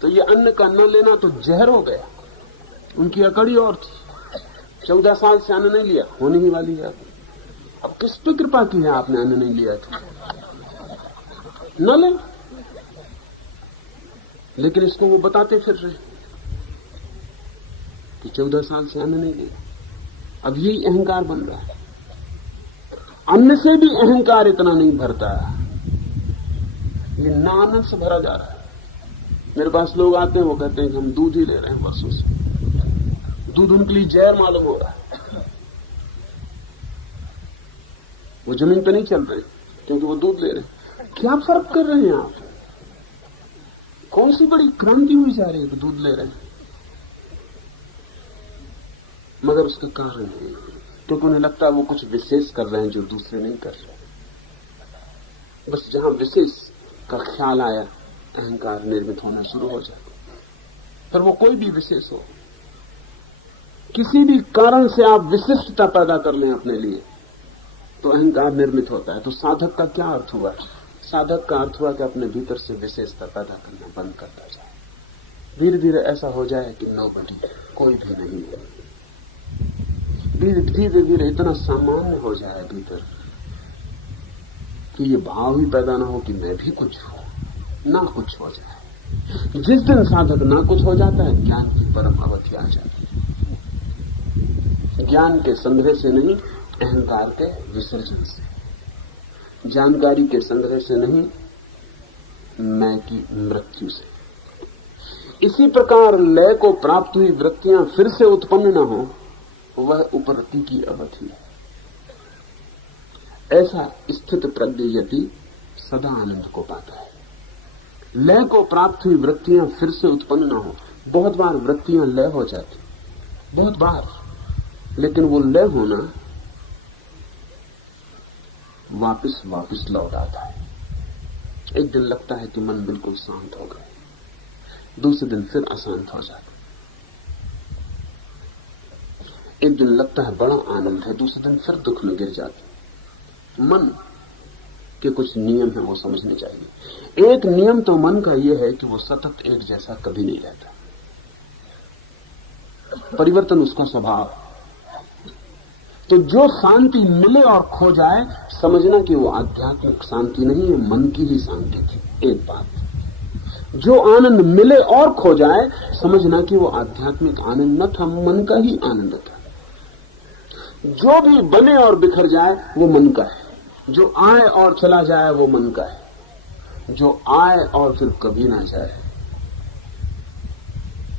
तो ये अन्न का न लेना तो जहर हो गया। उनकी अकड़ ही और थी। 14 साल से अन्न नहीं लिया, होने ही वाली है। अब किस पे कृपा की है आपने अन्न नहीं लिया था? न ले, लेकिन इसको वो बताते फिर रहे कि 14 साल से अन्न नहीं लिया। अब यही अहंकार बन रहा है। अन्न से भी अहंकार इतना नहीं भरता, ये नानन से भरा जा रहा है। मेरे पास लोग आते हैं, वो कहते हैं कि हम दूध ही ले रहे हैं वर्षों से। दूध उनके लिए जहर मालूम हो रहा है। वो जमीन पे नहीं चल रहे क्योंकि वो दूध ले रहे हैं। क्या फर्क कर रहे हैं आप? कौन सी बड़ी क्रांति हुई जा रही है कि दूध ले रहे हैं? मगर उसका कारण है क्योंकि उन्हें लगता है वो कुछ विशेष कर रहे हैं जो दूसरे नहीं कर रहे। बस जहां विशेष का ख्याल आया, अहंकार निर्मित होना शुरू हो जाता। फिर वो कोई भी विशेष हो, किसी भी कारण से आप विशिष्टता पैदा कर लें अपने लिए, तो अहंकार निर्मित होता है। तो साधक का क्या अर्थ हुआ? साधक का अर्थ हुआ कि अपने भीतर से विशेषता पैदा करना बंद करता जाए। धीरे धीरे ऐसा हो जाए कि नोबडी, कोई भी नहीं है। धीरे धीरे इतना सामान्य हो जाए भीतर कि ये भाव ही पैदा ना हो कि मैं भी कुछ हूं, ना कुछ हो जाए। जिस दिन साधक ना कुछ हो जाता है, ज्ञान की परम अवधि आ जाती है। ज्ञान के संग्रह से नहीं, अहंकार के विसर्जन से, जानकारी के संग्रह से नहीं, मैं की मृत्यु से। इसी प्रकार लय को प्राप्त हुई वृत्तियां फिर से उत्पन्न न हो, वह उपरति की अवधि है। ऐसा स्थित प्रज्ञ यति सदा आनंद को पाता है। लय को प्राप्त हुई वृत्तियां फिर से उत्पन्न न हो। बहुत बार वृत्तियां लय हो जाती, बहुत बार, लेकिन वो लय होना वापस लौट आता है। एक दिन लगता है कि मन बिल्कुल शांत हो गए, दूसरे दिन फिर अशांत हो जाता। एक दिन लगता है बड़ा आनंद है, दूसरे दिन फिर दुख में गिर जाते। मन के कुछ नियम है, वो समझने चाहिए। एक नियम तो मन का यह है कि वो सतत एक जैसा कभी नहीं रहता, परिवर्तन उसका स्वभाव। तो जो शांति मिले और खो जाए, समझना कि वो आध्यात्मिक शांति नहीं है, मन की ही शांति थी। एक बात, जो आनंद मिले और खो जाए, समझना कि वो आध्यात्मिक आनंद न था, मन का ही आनंद था। जो भी बने और बिखर जाए, वो मन का है। जो आए और चला जाए, वो मन का है। जो आए और फिर कभी ना जाए,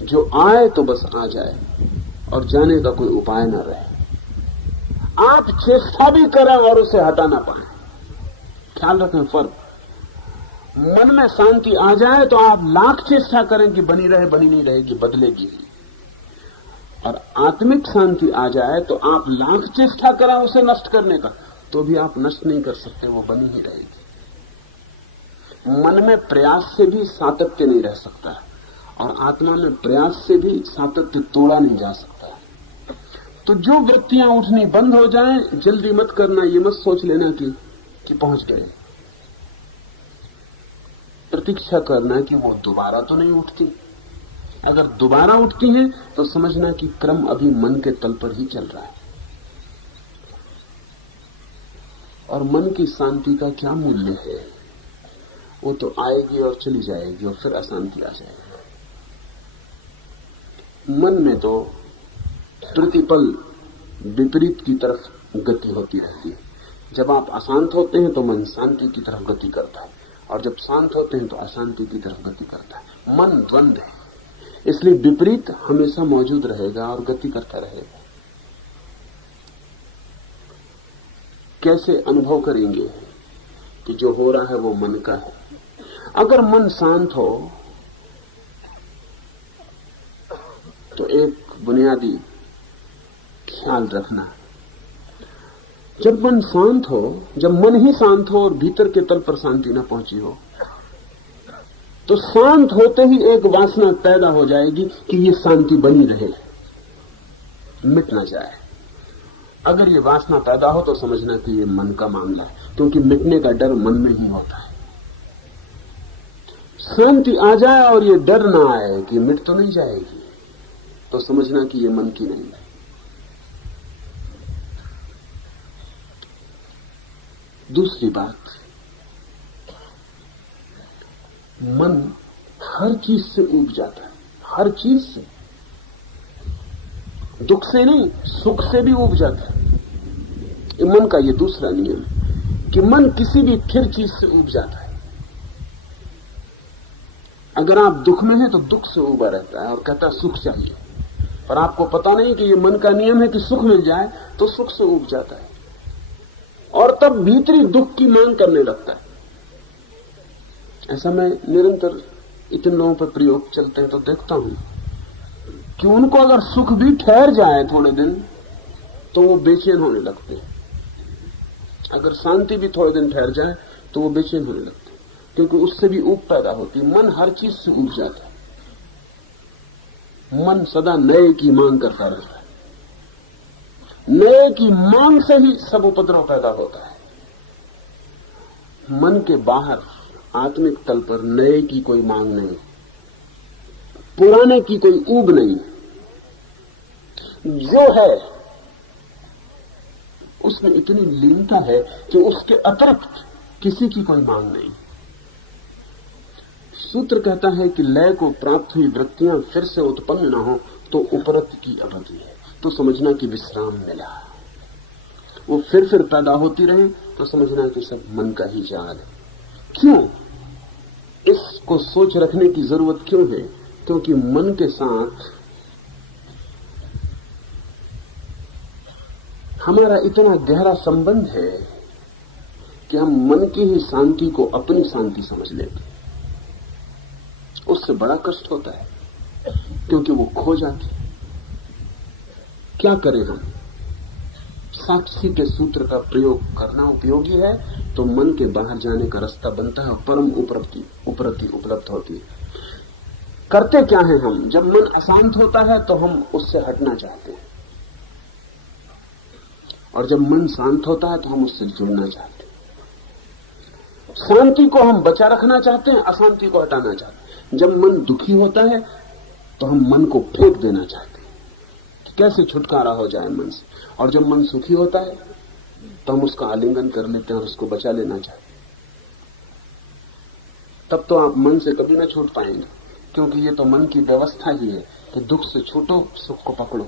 जो आए तो बस आ जाए और जाने का कोई उपाय ना रहे। आप चेष्टा भी करें और उसे हटा ना पाए। ख्याल रखें फर्क। मन में शांति आ जाए तो आप लाख चेष्टा करें कि बनी रहे, बनी नहीं रहेगी, बदलेगी। और आत्मिक शांति आ जाए तो आप लाख चेष्टा करें उसे नष्ट करने का, तो भी आप नष्ट नहीं कर सकते, वो बनी ही रहेगी। मन में प्रयास से भी सातत्य नहीं रह सकता, और आत्मा में प्रयास से भी सातत्य तोड़ा नहीं जा सकता। तो जो वृत्तियां उठनी बंद हो जाएं, जल्दी मत करना, ये मत सोच लेना कि पहुंच गए। प्रतीक्षा करना कि वो दोबारा तो नहीं उठती। अगर दोबारा उठती हैं तो समझना कि क्रम अभी मन के तल पर ही चल रहा है। और मन की शांति का क्या मूल्य है? वो तो आएगी और चली जाएगी और फिर अशांति आ जाएगी। मन में तो प्रतिपल विपरीत की तरफ गति होती रहती है। जब आप अशांत होते हैं तो मन शांति की तरफ गति करता है, और जब शांत होते हैं तो अशांति की तरफ गति करता है। मन द्वंद्व है, इसलिए विपरीत हमेशा मौजूद रहेगा और गति करता रहेगा। कैसे अनुभव करेंगे कि जो हो रहा है वो मन का है? अगर मन शांत हो तो एक बुनियादी ख्याल रखना, जब मन शांत हो, जब मन ही शांत हो और भीतर के तल पर शांति न पहुंची हो, तो शांत होते ही एक वासना पैदा हो जाएगी कि ये शांति बनी रहे, मिट ना जाए। अगर ये वासना पैदा हो तो समझना कि ये मन का मामला है, क्योंकि मिटने का डर मन में ही होता है। शांति आ जाए और ये डर ना आए कि मिट तो नहीं जाएगी, तो समझना कि ये मन की नहीं है। दूसरी बात, मन हर चीज से ऊब जाता है, हर चीज से, दुख से नहीं, सुख से भी ऊब जाता है। मन का ये दूसरा नियम है कि मन किसी भी स्थिर चीज से ऊब जाता है। अगर आप दुख में हैं तो दुख से ऊबा रहता है और कहता है सुख चाहिए, पर आपको पता नहीं कि ये मन का नियम है कि सुख मिल जाए तो सुख से ऊब जाता है, और तब भीतरी दुख की मांग करने लगता है। ऐसा मैं निरंतर इतने लोगों पर प्रयोग चलते हैं तो देखता हूं कि उनको अगर सुख भी ठहर जाए थोड़े दिन तो वो बेचैन होने लगते हैं। अगर शांति भी थोड़े दिन ठहर जाए तो वो बेचैन होने लगते हैं, क्योंकि उससे भी ऊब पैदा होती है। मन हर चीज से ऊब जाता है, मन सदा नए की मांग करता रहता है। नए की मांग से ही सब उपद्रव पैदा होता है। मन के बाहर आत्मिक तल पर नए की कोई मांग नहीं, पुराने की कोई ऊब नहीं, जो है उसमें इतनी लीनता है कि उसके अतिरिक्त किसी की कोई मांग नहीं। सूत्र कहता है कि लय को प्राप्त हुई वृत्तियां फिर से उत्पन्न न हो तो उपरत की अवधि है, तो समझना कि विश्राम मिला। वो फिर पैदा होती रहे तो समझना कि सब मन का ही जाल है। क्यों? इसको सोच रखने की जरूरत क्यों है? क्योंकि मन के साथ हमारा इतना गहरा संबंध है कि हम मन की ही शांति को अपनी शांति समझ लेते। उससे बड़ा कष्ट होता है क्योंकि वो खो जाती। क्या करें हम? साक्षी के सूत्र का प्रयोग करना उपयोगी है तो मन के बाहर जाने का रास्ता बनता है और परम उपरति उपलब्ध होती है। करते क्या है हम? जब मन अशांत होता है तो हम उससे हटना चाहते हैं, और जब मन शांत होता है तो हम उससे जुड़ना चाहते हैं। शांति को हम बचा रखना चाहते हैं, अशांति को हटाना चाहते हैं। जब मन दुखी होता है तो हम मन को फेंक देना चाहते हैं कि कैसे छुटकारा हो जाए मन से, और जब मन सुखी होता है तो हम उसका आलिंगन कर लेते हैं और उसको बचा लेना चाहते हैं। तब तो आप मन से कभी ना छूट पाएंगे, क्योंकि ये तो मन की व्यवस्था ही है कि दुख से छूटो, सुख को पकड़ो।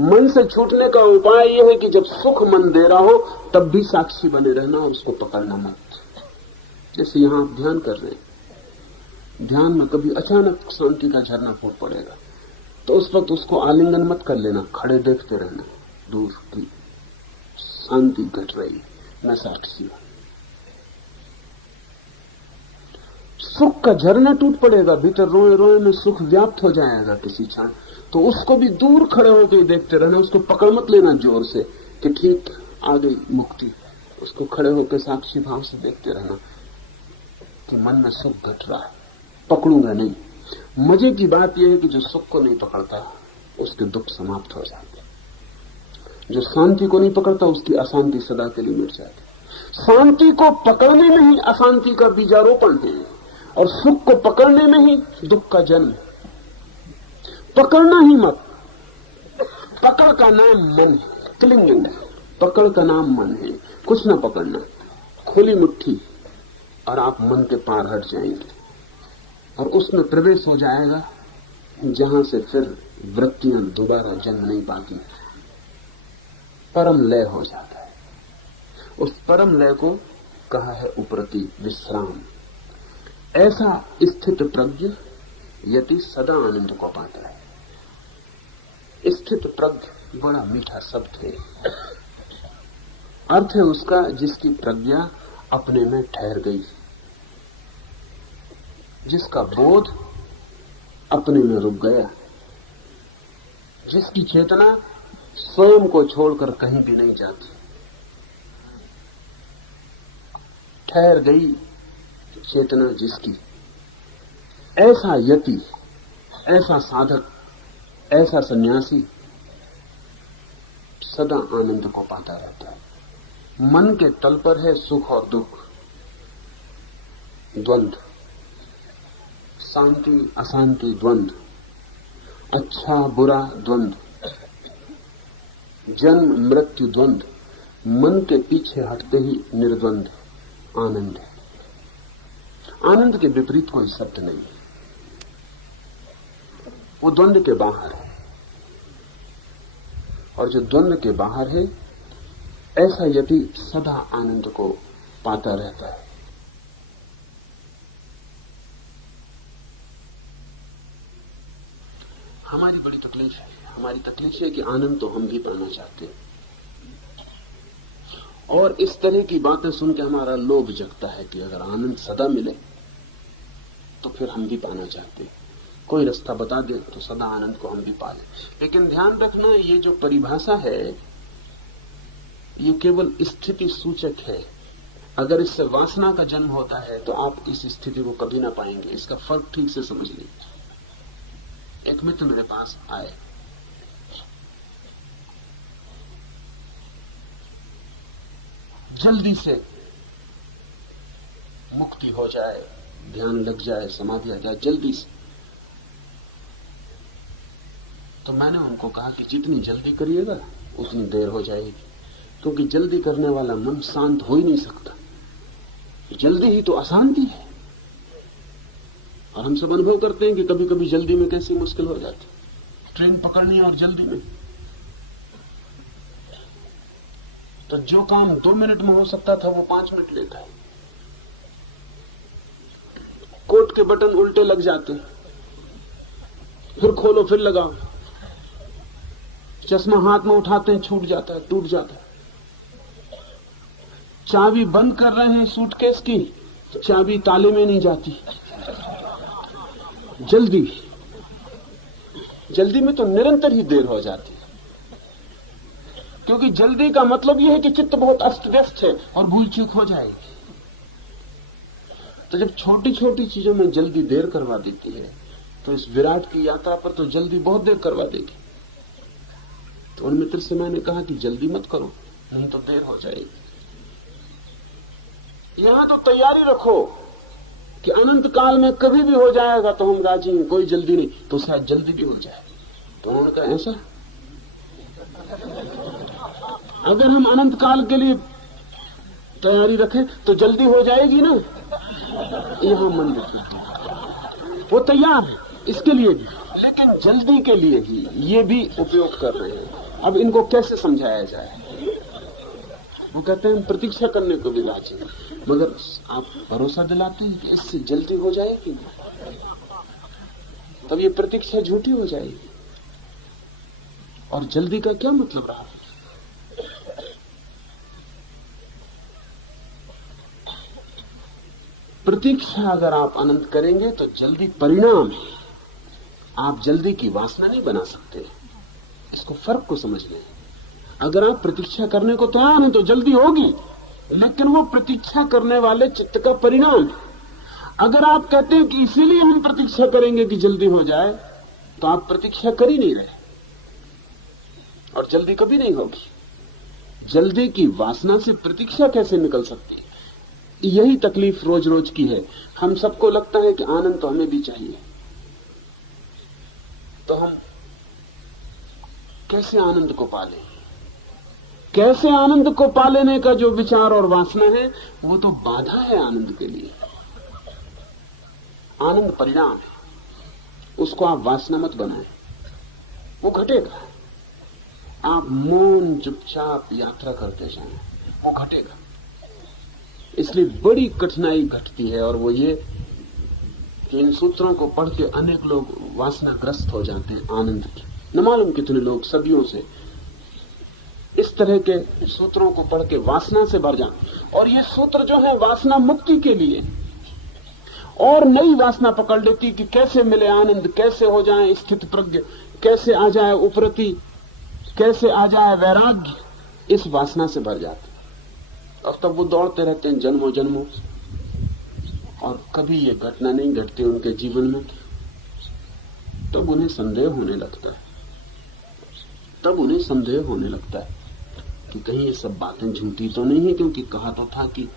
मन से छूटने का उपाय यह है कि जब सुख मन दे रहा हो तब भी साक्षी बने रहना और उसको पकड़ना मत। जैसे यहां आप ध्यान कर रहे हैं, ध्यान में कभी अचानक शांति का झरना फूट पड़ेगा तो उस वक्त उसको आलिंगन मत कर लेना, खड़े देखते रहना, दूर की शांति घट रही, मैं साक्षी हूं। सुख का झरना टूट पड़ेगा, भीतर रोए रोए में सुख व्याप्त हो जाएगा किसी क्षण, तो उसको भी दूर खड़े होकर देखते रहना, उसको पकड़ मत लेना जोर से कि ठीक आ गई मुक्ति। उसको खड़े होकर साक्षी भाव से देखते रहना कि मन में सुख घट रहा है, पकड़ूंगा नहीं। मजे की बात यह है कि जो सुख को नहीं पकड़ता उसके दुख समाप्त हो जाते, जो शांति को नहीं पकड़ता उसकी अशांति सदा के लिए मिट जाती। शांति को पकड़ने में ही अशांति का बीजारोपण है और सुख को पकड़ने में ही दुख का जन्म। पकड़ना ही मत, पकड़ का नाम मन है, क्लिंगिंग, पकड़ का नाम मन है। कुछ ना पकड़ना, खुली मुट्ठी और आप मन के पार हट जाएंगे और उसमें प्रवेश हो जाएगा जहां से फिर वृत्तियां दोबारा जन्म नहीं पाती, परम लय हो जाता है। उस परम लय को कहा है उपरति विश्राम। ऐसा स्थित प्रज्ञ यति सदा आनंद को पाता है। स्थित प्रज्ञ बड़ा मीठा शब्द है, अर्थ है उसका जिसकी प्रज्ञा अपने में ठहर गई, जिसका बोध अपने में रुक गया, जिसकी चेतना स्वयं को छोड़कर कहीं भी नहीं जाती, ठहर गई चेतना जिसकी। ऐसा यति, ऐसा साधक, ऐसा सन्यासी सदा आनंद को पाता रहता है। मन के तल पर है सुख और दुख, द्वंद्व, शांति अशांति द्वंद्व, अच्छा बुरा द्वंद्व, जन्म मृत्यु द्वंद्व। मन के पीछे हटते ही निर्द्वंद्व आनंद है। आनंद के विपरीत कोई शब्द नहीं है, वो द्वंद्व के बाहर है, और जो द्वंद्व के बाहर है ऐसा यदि सदा आनंद को पाता रहता है। हमारी बड़ी तकलीफ है, हमारी तकलीफ है कि आनंद तो हम भी पाना चाहते हैं, और इस तरह की बातें सुन के हमारा लोभ जगता है कि अगर आनंद सदा मिले तो फिर हम भी पाना चाहते हैं। कोई रास्ता बता दे तो सदा आनंद को हम भी पा लें। लेकिन ध्यान रखना, ये जो परिभाषा है ये केवल स्थिति सूचक है। अगर इससे वासना का जन्म होता है तो आप इस स्थिति को कभी ना पाएंगे। इसका फर्क ठीक से समझ लीजिए। एक मित्र मेरे पास आए, जल्दी से मुक्ति हो जाए, ध्यान लग जाए, समाधि आ जाए, जल्दी से। तो मैंने उनको कहा कि जितनी जल्दी करिएगा उतनी देर हो जाएगी, क्योंकि जल्दी करने वाला मन शांत हो ही नहीं सकता। जल्दी ही तो अशांति है। और हम सब अनुभव करते हैं कि कभी कभी जल्दी में कैसी मुश्किल हो जाती, ट्रेन पकड़नी है और जल्दी में, तो जो काम 2 मिनट में हो सकता था वो 5 मिनट लेता है। कोट के बटन उल्टे लग जाते हैं, फिर खोलो फिर लगाओ, चश्मा हाथ में उठाते हैं छूट जाता है, टूट जाता है। चाबी बंद कर रहे हैं सूटकेस की, चाबी ताले में नहीं जाती। जल्दी में तो निरंतर ही देर हो जाती है, क्योंकि जल्दी का मतलब यह है कि चित्त बहुत अस्त व्यस्त है और भूल चूक हो जाएगी। तो जब छोटी छोटी चीजों में जल्दी देर करवा देती है, तो इस विराट की यात्रा पर तो जल्दी बहुत देर करवा देगी। तो उन मित्र से मैंने कहा कि जल्दी मत करो, नहीं तो देर हो जाएगी। यहां तो तैयारी रखो कि अनंत काल में कभी भी हो जाएगा तो हम राजी हैं, कोई जल्दी नहीं, तो शायद जल्दी भी हो जाए। तो उन्होंने कहा ऐसा, अगर हम अनंत काल के लिए तैयारी रखें तो जल्दी हो जाएगी ना। यहां मन देखिए, वो तैयार है इसके लिए भी, लेकिन जल्दी के लिए ही ये भी उपयोग कर रहे हैं। अब इनको कैसे समझाया जाए? वो कहते हैं प्रतीक्षा करने को भी राजी है, मगर आप भरोसा दिलाते हैं कि इससे जल्दी हो जाएगी, तब ये प्रतीक्षा झूठी हो जाएगी। और जल्दी का क्या मतलब रहा? प्रतीक्षा अगर आप अनंत करेंगे तो जल्दी परिणाम है, आप जल्दी की वासना नहीं बना सकते। इसको फर्क को समझ लें। अगर आप प्रतीक्षा करने को तैयार हैं तो जल्दी होगी, लेकिन वो प्रतीक्षा करने वाले चित्त का परिणाम है। अगर आप कहते हैं कि इसीलिए हम प्रतीक्षा करेंगे कि जल्दी हो जाए, तो आप प्रतीक्षा कर ही नहीं रहे और जल्दी कभी नहीं होगी। जल्दी की वासना से प्रतीक्षा कैसे निकल सकती है? यही तकलीफ रोज रोज की है। हम सबको लगता है कि आनंद तो हमें भी चाहिए, तो हम कैसे आनंद को पालें? कैसे आनंद को पालेने का जो विचार और वासना है वो तो बाधा है आनंद के लिए। आनंद परिणाम है, उसको आप वासना मत बनाएं, वो घटेगा। आप मौन चुपचाप यात्रा करते जाएं, वो घटेगा। इसलिए बड़ी कठिनाई घटती है, और वो ये कि इन सूत्रों को पढ़ के अनेक लोग वासनाग्रस्त हो जाते हैं आनंद की। न मालूम कितने लोग सदियों से इस तरह के सूत्रों को पढ़ के वासना से भर जाते। और ये सूत्र जो है वासना मुक्ति के लिए, और नई वासना पकड़ लेती कि कैसे मिले आनंद, कैसे हो जाए स्थित प्रज्ञ, कैसे आ जाए उपरति, कैसे आ जाए वैराग्य। इस वासना से भर जाते और तब वो दौड़ते रहते हैं जन्मों जन्मों, और कभी ये घटना नहीं घटती उनके जीवन में। तब उन्हें संदेह होने लगता है कि कहीं ये सब बातें झूठी तो नहीं है, क्योंकि कहा तो था कि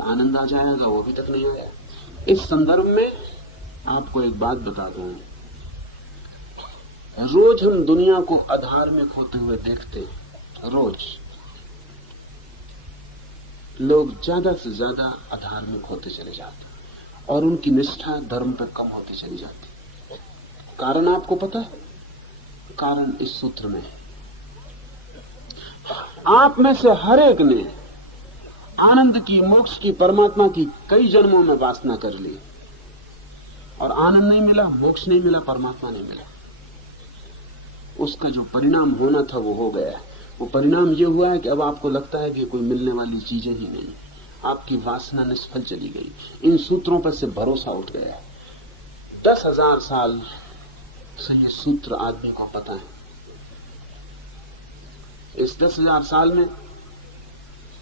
आनंद आ जाएगा, वो अभी तक नहीं आया। इस संदर्भ में आपको एक बात बता दूं, रोज हम दुनिया को अधार्मिक होते हुए देखते हैं। रोज लोग ज्यादा से ज्यादा अधार्मिक होते चले जाते हैं और उनकी निष्ठा धर्म पर कम होती चली जाती। कारण आपको पता है? कारण इस सूत्र में है। आप में से हर एक ने आनंद की, मोक्ष की, परमात्मा की कई जन्मों में वासना कर ली, और आनंद नहीं मिला, मोक्ष नहीं मिला, परमात्मा नहीं मिला। उसका जो परिणाम होना था वो हो गया है। वो परिणाम ये हुआ है कि अब आपको लगता है कि कोई मिलने वाली चीजें ही नहीं, आपकी वासना निष्फल चली गई। इन सूत्रों पर से भरोसा उठ गया है। 10,000 साल से ये सूत्र आदमी को पता है। इस 10,000 साल में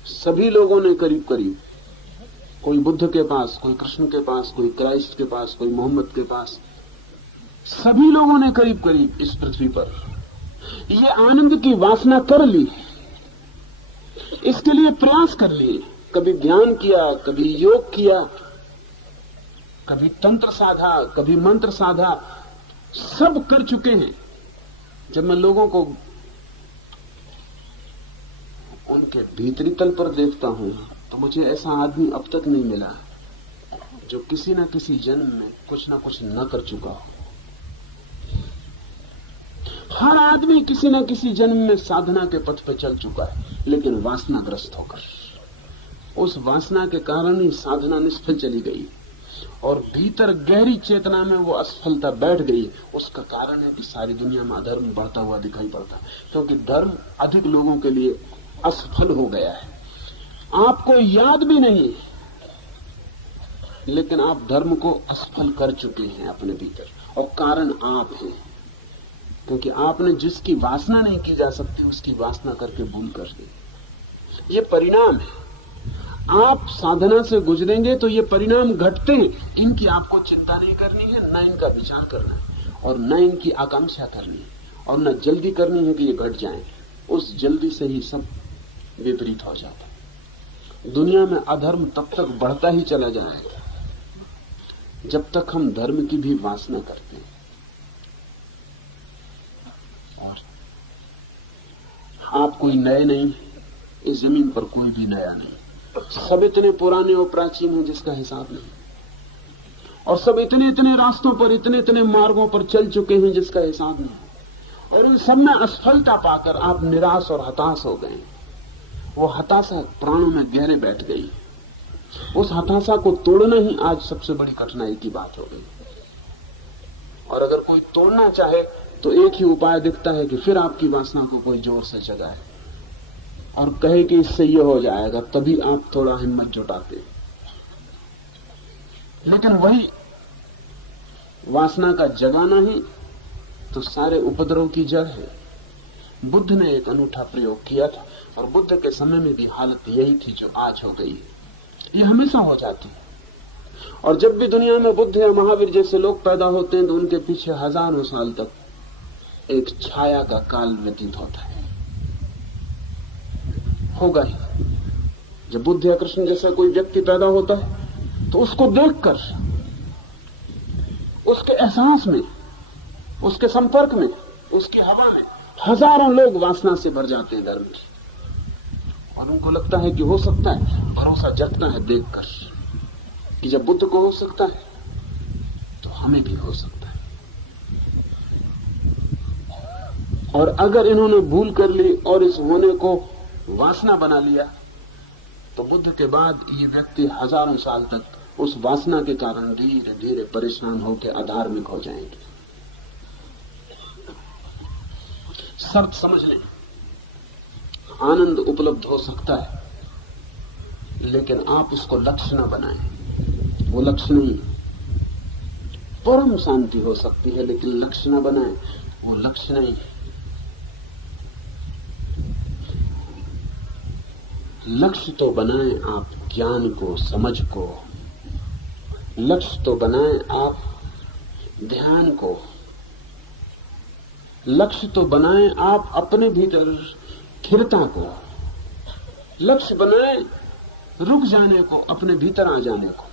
सभी लोगों ने करीब करीब, कोई बुद्ध के पास, कोई कृष्ण के पास, कोई क्राइस्ट के पास, कोई मोहम्मद के पास, सभी लोगों ने करीब करीब इस पृथ्वी पर ये आनंद की वासना कर ली, इसके लिए प्रयास कर लिए। कभी ध्यान किया, कभी योग किया, कभी तंत्र साधा, कभी मंत्र साधा, सब कर चुके हैं, जब मैं लोगों को उनके भीतरी तल पर देखता हूं तो मुझे ऐसा आदमी अब तक नहीं मिला जो किसी न किसी जन्म में कुछ न कुछ न कर चुका हो। हर आदमी किसी न किसी जन्म में साधना के पथ पर चल चुका है, लेकिन वासनाग्रस्त होकर। उस वासना के कारण ही साधना निष्फल चली गई और भीतर गहरी चेतना में वो असफलता बैठ गई। उसका कारण है कि सारी दुनिया में अधर्म बढ़ता हुआ दिखाई पड़ता है, क्योंकि धर्म अधिक लोगों के लिए असफल हो गया है। आपको याद भी नहीं, लेकिन आप धर्म को असफल कर चुके हैं अपने भीतर, और कारण आप हैं, क्योंकि आपने जिसकी वासना नहीं की जा सकती उसकी वासना करके भूल कर दी। ये परिणाम है। आप साधना से गुजरेंगे तो ये परिणाम घटते हैं। इनकी आपको चिंता नहीं करनी है, न इनका विचार करना है, और न इनकी आकांक्षा करनी है, और न जल्दी करनी है कि ये घट जाए। उस जल्दी से ही सब विपरीत हो जाता है। दुनिया में अधर्म तब तक बढ़ता ही चला जाएगा जब तक हम धर्म की भी वासना करते हैं। और आप कोई नए नहीं, इस जमीन पर कोई भी नया नहीं। सब इतने पुराने और प्राचीन हैं जिसका हिसाब नहीं, और सब इतने इतने रास्तों पर, इतने इतने मार्गों पर चल चुके हैं जिसका हिसाब नहीं। और इन सब में असफलता पाकर आप निराश और हताश हो गए। वो हताशा प्राणों में गहरे बैठ गई। उस हताशा को तोड़ना ही आज सबसे बड़ी कठिनाई की बात हो गई। और अगर कोई तोड़ना चाहे तो एक ही उपाय दिखता है कि फिर आपकी वासना को कोई जोर से जगाए और कहे कि इससे ये हो जाएगा, तभी आप थोड़ा हिम्मत जुटाते। लेकिन वही वासना का जगाना ही तो सारे उपद्रव की जड़ है। बुद्ध ने एक अनूठा प्रयोग किया था, और बुद्ध के समय में भी हालत यही थी जो आज हो गई है। ये हमेशा हो जाती है। और जब भी दुनिया में बुद्ध या महावीर जैसे लोग पैदा होते हैं तो उनके पीछे हजारों साल तक एक छाया का काल व्यतीत होता है। होगा ही। जब बुद्ध या कृष्ण जैसा कोई व्यक्ति पैदा होता है तो उसको देखकर, उसके एहसास में, उसके संपर्क में, उसकी हवा में हजारों लोग वासना से भर जाते हैं धर्म की। और उनको लगता है कि हो सकता है, भरोसा जगता है देखकर कि जब बुद्ध को हो सकता है तो हमें भी हो सकता है। और अगर इन्होंने भूल कर ली और इस होने को वासना बना लिया तो बुद्ध के बाद ये व्यक्ति हजारों साल तक उस वासना के कारण धीरे धीरे परेशान होकर अधार्मिक हो जाएंगे। शर्त समझ लें, आनंद उपलब्ध हो सकता है, लेकिन आप उसको लक्ष्य न बनाएं। वो लक्ष्य नहीं। परम शांति हो सकती है, लेकिन लक्ष्य न बनाएं, वो लक्ष्य नहीं। लक्ष्य तो बनाएं आप ज्ञान को, समझ को। लक्ष्य तो बनाएं आप ध्यान को। लक्ष्य तो बनाएं आप अपने भीतर स्थिरता को। लक्ष्य बनाएं रुक जाने को, अपने भीतर आ जाने को।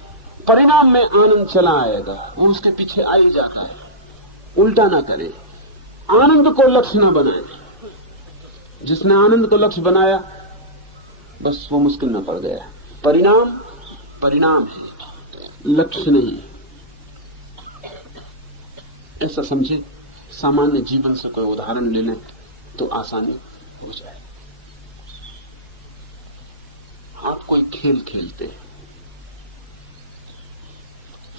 परिणाम में आनंद चला आएगा, वो उसके पीछे आ ही जाता है। उल्टा ना करें, आनंद को लक्ष्य ना बनाएं। जिसने आनंद को लक्ष्य बनाया बस वो मुश्किल में पड़ गया। परिणाम परिणाम है, लक्ष्य नहीं। ऐसा समझे। सामान्य जीवन से कोई उदाहरण ले लें तो आसानी हो जाए। आप कोई खेल खेलते हैं,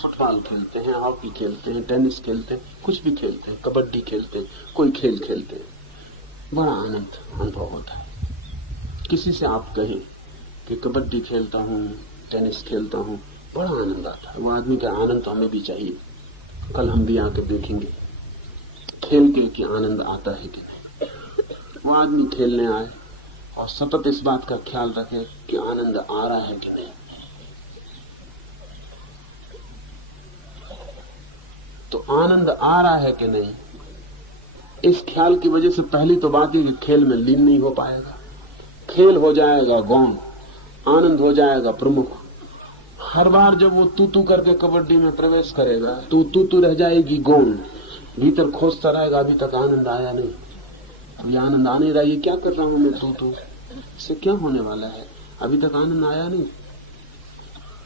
फुटबॉल खेलते हैं, हॉकी खेलते हैं, टेनिस खेलते हैं, कुछ भी खेलते हैं, कबड्डी खेलते हैं, कोई खेल खेलते हैं, बड़ा आनंद अनुभव होता है। किसी से आप कहें कि कबड्डी खेलता हूं, टेनिस खेलता हूं, बड़ा आनंद आता है। वो आदमी का आनंद तो हमें भी चाहिए। कल हम भी आकर देखेंगे खेल के कि आनंद आता है कि नहीं। वो आदमी खेलने आए और सतत इस बात का ख्याल रखे कि आनंद आ रहा है कि नहीं। तो आनंद आ रहा है कि नहीं, इस ख्याल की वजह से पहली तो बात है कि खेल में लीन नहीं हो पाएगा। खेल हो जाएगा गौण, आनंद हो जाएगा प्रमुख। हर बार जब वो तू करके कबड्डी में प्रवेश करेगा तो तू रह जाएगी गौण। भीतर खोजता रहेगा, अभी तक आनंद आया नहीं। तो ये आनंद आने रहा, ये क्या कर रहा हूं मैं, तो इससे क्या होने वाला है, अभी तक आनंद आया नहीं।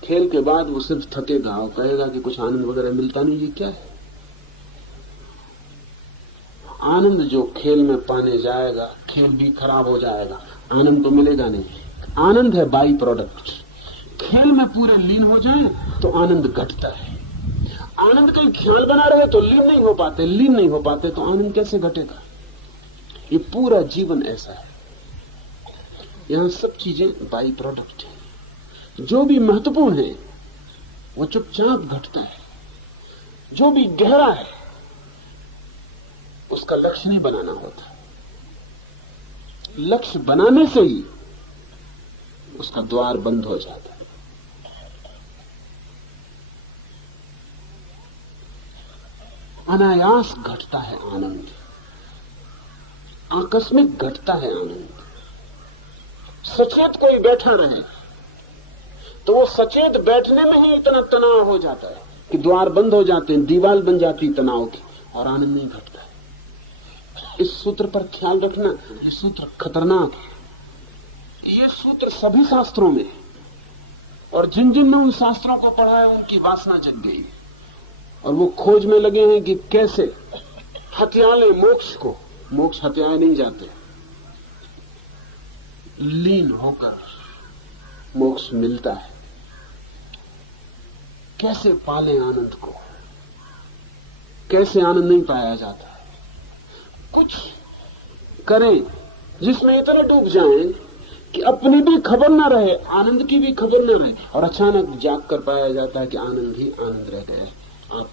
खेल के बाद वो सिर्फ थकेगा और कहेगा कि कुछ आनंद वगैरह मिलता नहीं, ये क्या है। आनंद जो खेल में पाने जाएगा, खेल भी खराब हो जाएगा, आनंद तो मिलेगा नहीं। आनंद है बाई प्रोडक्ट। खेल में पूरे लीन हो जाए तो आनंद घटता है। आनंद कहीं ख्याल बना रहे तो लीन नहीं हो पाते, लीन नहीं हो पाते तो आनंद कैसे घटेगा। ये पूरा जीवन ऐसा है, यहां सब चीजें बाई प्रोडक्ट है। जो भी महत्वपूर्ण है वो चुपचाप घटता है, जो भी गहरा है उसका लक्ष्य नहीं बनाना होता, लक्ष्य बनाने से ही उसका द्वार बंद हो जाता है। अनायास घटता है आनंद, आकस्मिक घटता है आनंद। सचेत कोई बैठा रहे तो वो सचेत बैठने में ही इतना तनाव हो जाता है कि द्वार बंद हो जाते हैं, दीवार बन जाती तनाव की, और आनंद नहीं घटता है। इस सूत्र पर ख्याल रखना, ये सूत्र खतरनाक है। ये सूत्र सभी शास्त्रों में, और जिन जिन ने उन शास्त्रों को पढ़ा है उनकी वासना जग गई और वो खोज में लगे हैं कि कैसे हत्या ले मोक्ष को। मोक्ष हत्याए नहीं जाते, लीन होकर मोक्ष मिलता है। कैसे पाले आनंद को, कैसे आनंद नहीं पाया जाता। कुछ करें जिसमें इतना डूब जाएं कि अपनी भी खबर ना रहे, आनंद की भी खबर ना रहे, और अचानक जाग कर पाया जाता है कि आनंद ही आनंद रह गया। आप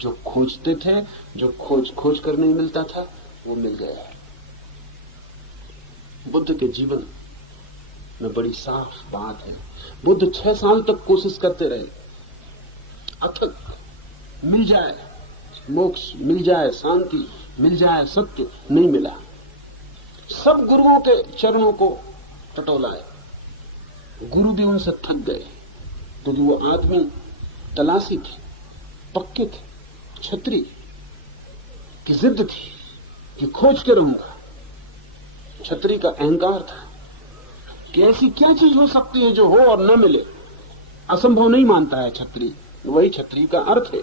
जो खोजते थे, जो खोज कर नहीं मिलता था, वो मिल गया है। बुद्ध के जीवन में बड़ी साफ बात है। बुद्ध 6 साल तक कोशिश करते रहे, अथक, मिल जाए मोक्ष, मिल जाए शांति, मिल जाए सत्य, नहीं मिला। सब गुरुओं के चरणों को टटोलाए, गुरु भी उनसे थक गए, क्योंकि वो आदमी तलाशी थे, पक्के थे, छतरी की जिद थी कि खोज के रहूंगा। छतरी का अहंकार था कि ऐसी क्या चीज हो सकती है जो हो और न मिले, असंभव नहीं मानता है छतरी, वही छतरी का अर्थ है।